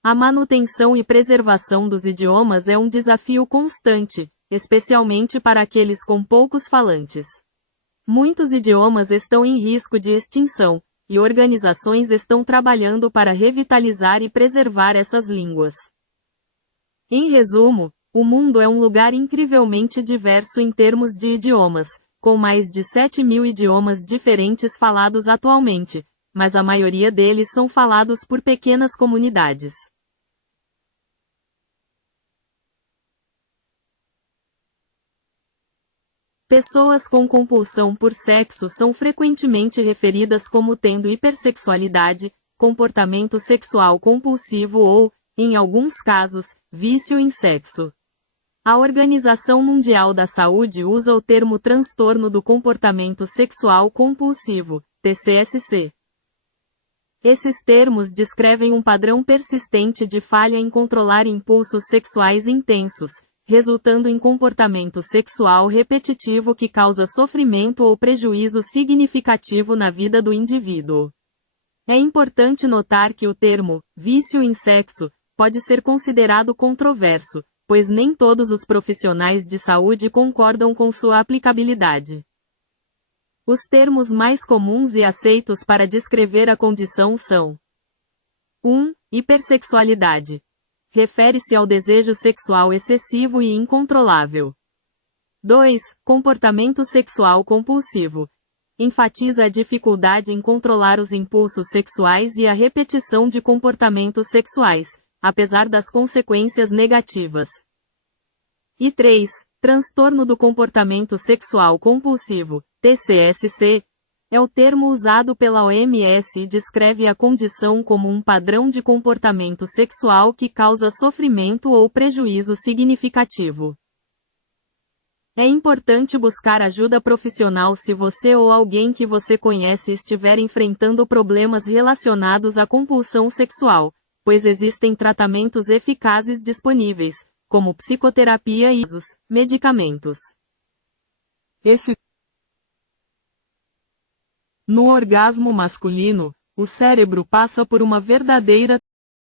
A manutenção e preservação dos idiomas é um desafio constante, especialmente para aqueles com poucos falantes. Muitos idiomas estão em risco de extinção, e organizações estão trabalhando para revitalizar e preservar essas línguas. Em resumo, o mundo é um lugar incrivelmente diverso em termos de idiomas, com mais de 7.000 idiomas diferentes falados atualmente, mas a maioria deles são falados por pequenas comunidades. Pessoas com compulsão por sexo são frequentemente referidas como tendo hipersexualidade, comportamento sexual compulsivo ou, em alguns casos, vício em sexo. A Organização Mundial da Saúde usa o termo transtorno do comportamento sexual compulsivo, TCSC. Esses termos descrevem um padrão persistente de falha em controlar impulsos sexuais intensos, resultando em comportamento sexual repetitivo que causa sofrimento ou prejuízo significativo na vida do indivíduo. É importante notar que o termo vício em sexo pode ser considerado controverso, pois nem todos os profissionais de saúde concordam com sua aplicabilidade. Os termos mais comuns e aceitos para descrever a condição são: 1. Hipersexualidade. Refere-se ao desejo sexual excessivo e incontrolável. 2. Comportamento sexual compulsivo. Enfatiza a dificuldade em controlar os impulsos sexuais e a repetição de comportamentos sexuais, apesar das consequências negativas. E 3. Transtorno do comportamento sexual compulsivo, TCSC, é o termo usado pela OMS e descreve a condição como um padrão de comportamento sexual que causa sofrimento ou prejuízo significativo. É importante buscar ajuda profissional se você ou alguém que você conhece estiver enfrentando problemas relacionados à compulsão sexual, pois existem tratamentos eficazes disponíveis, como psicoterapia e medicamentos. No orgasmo masculino, o cérebro passa por uma verdadeira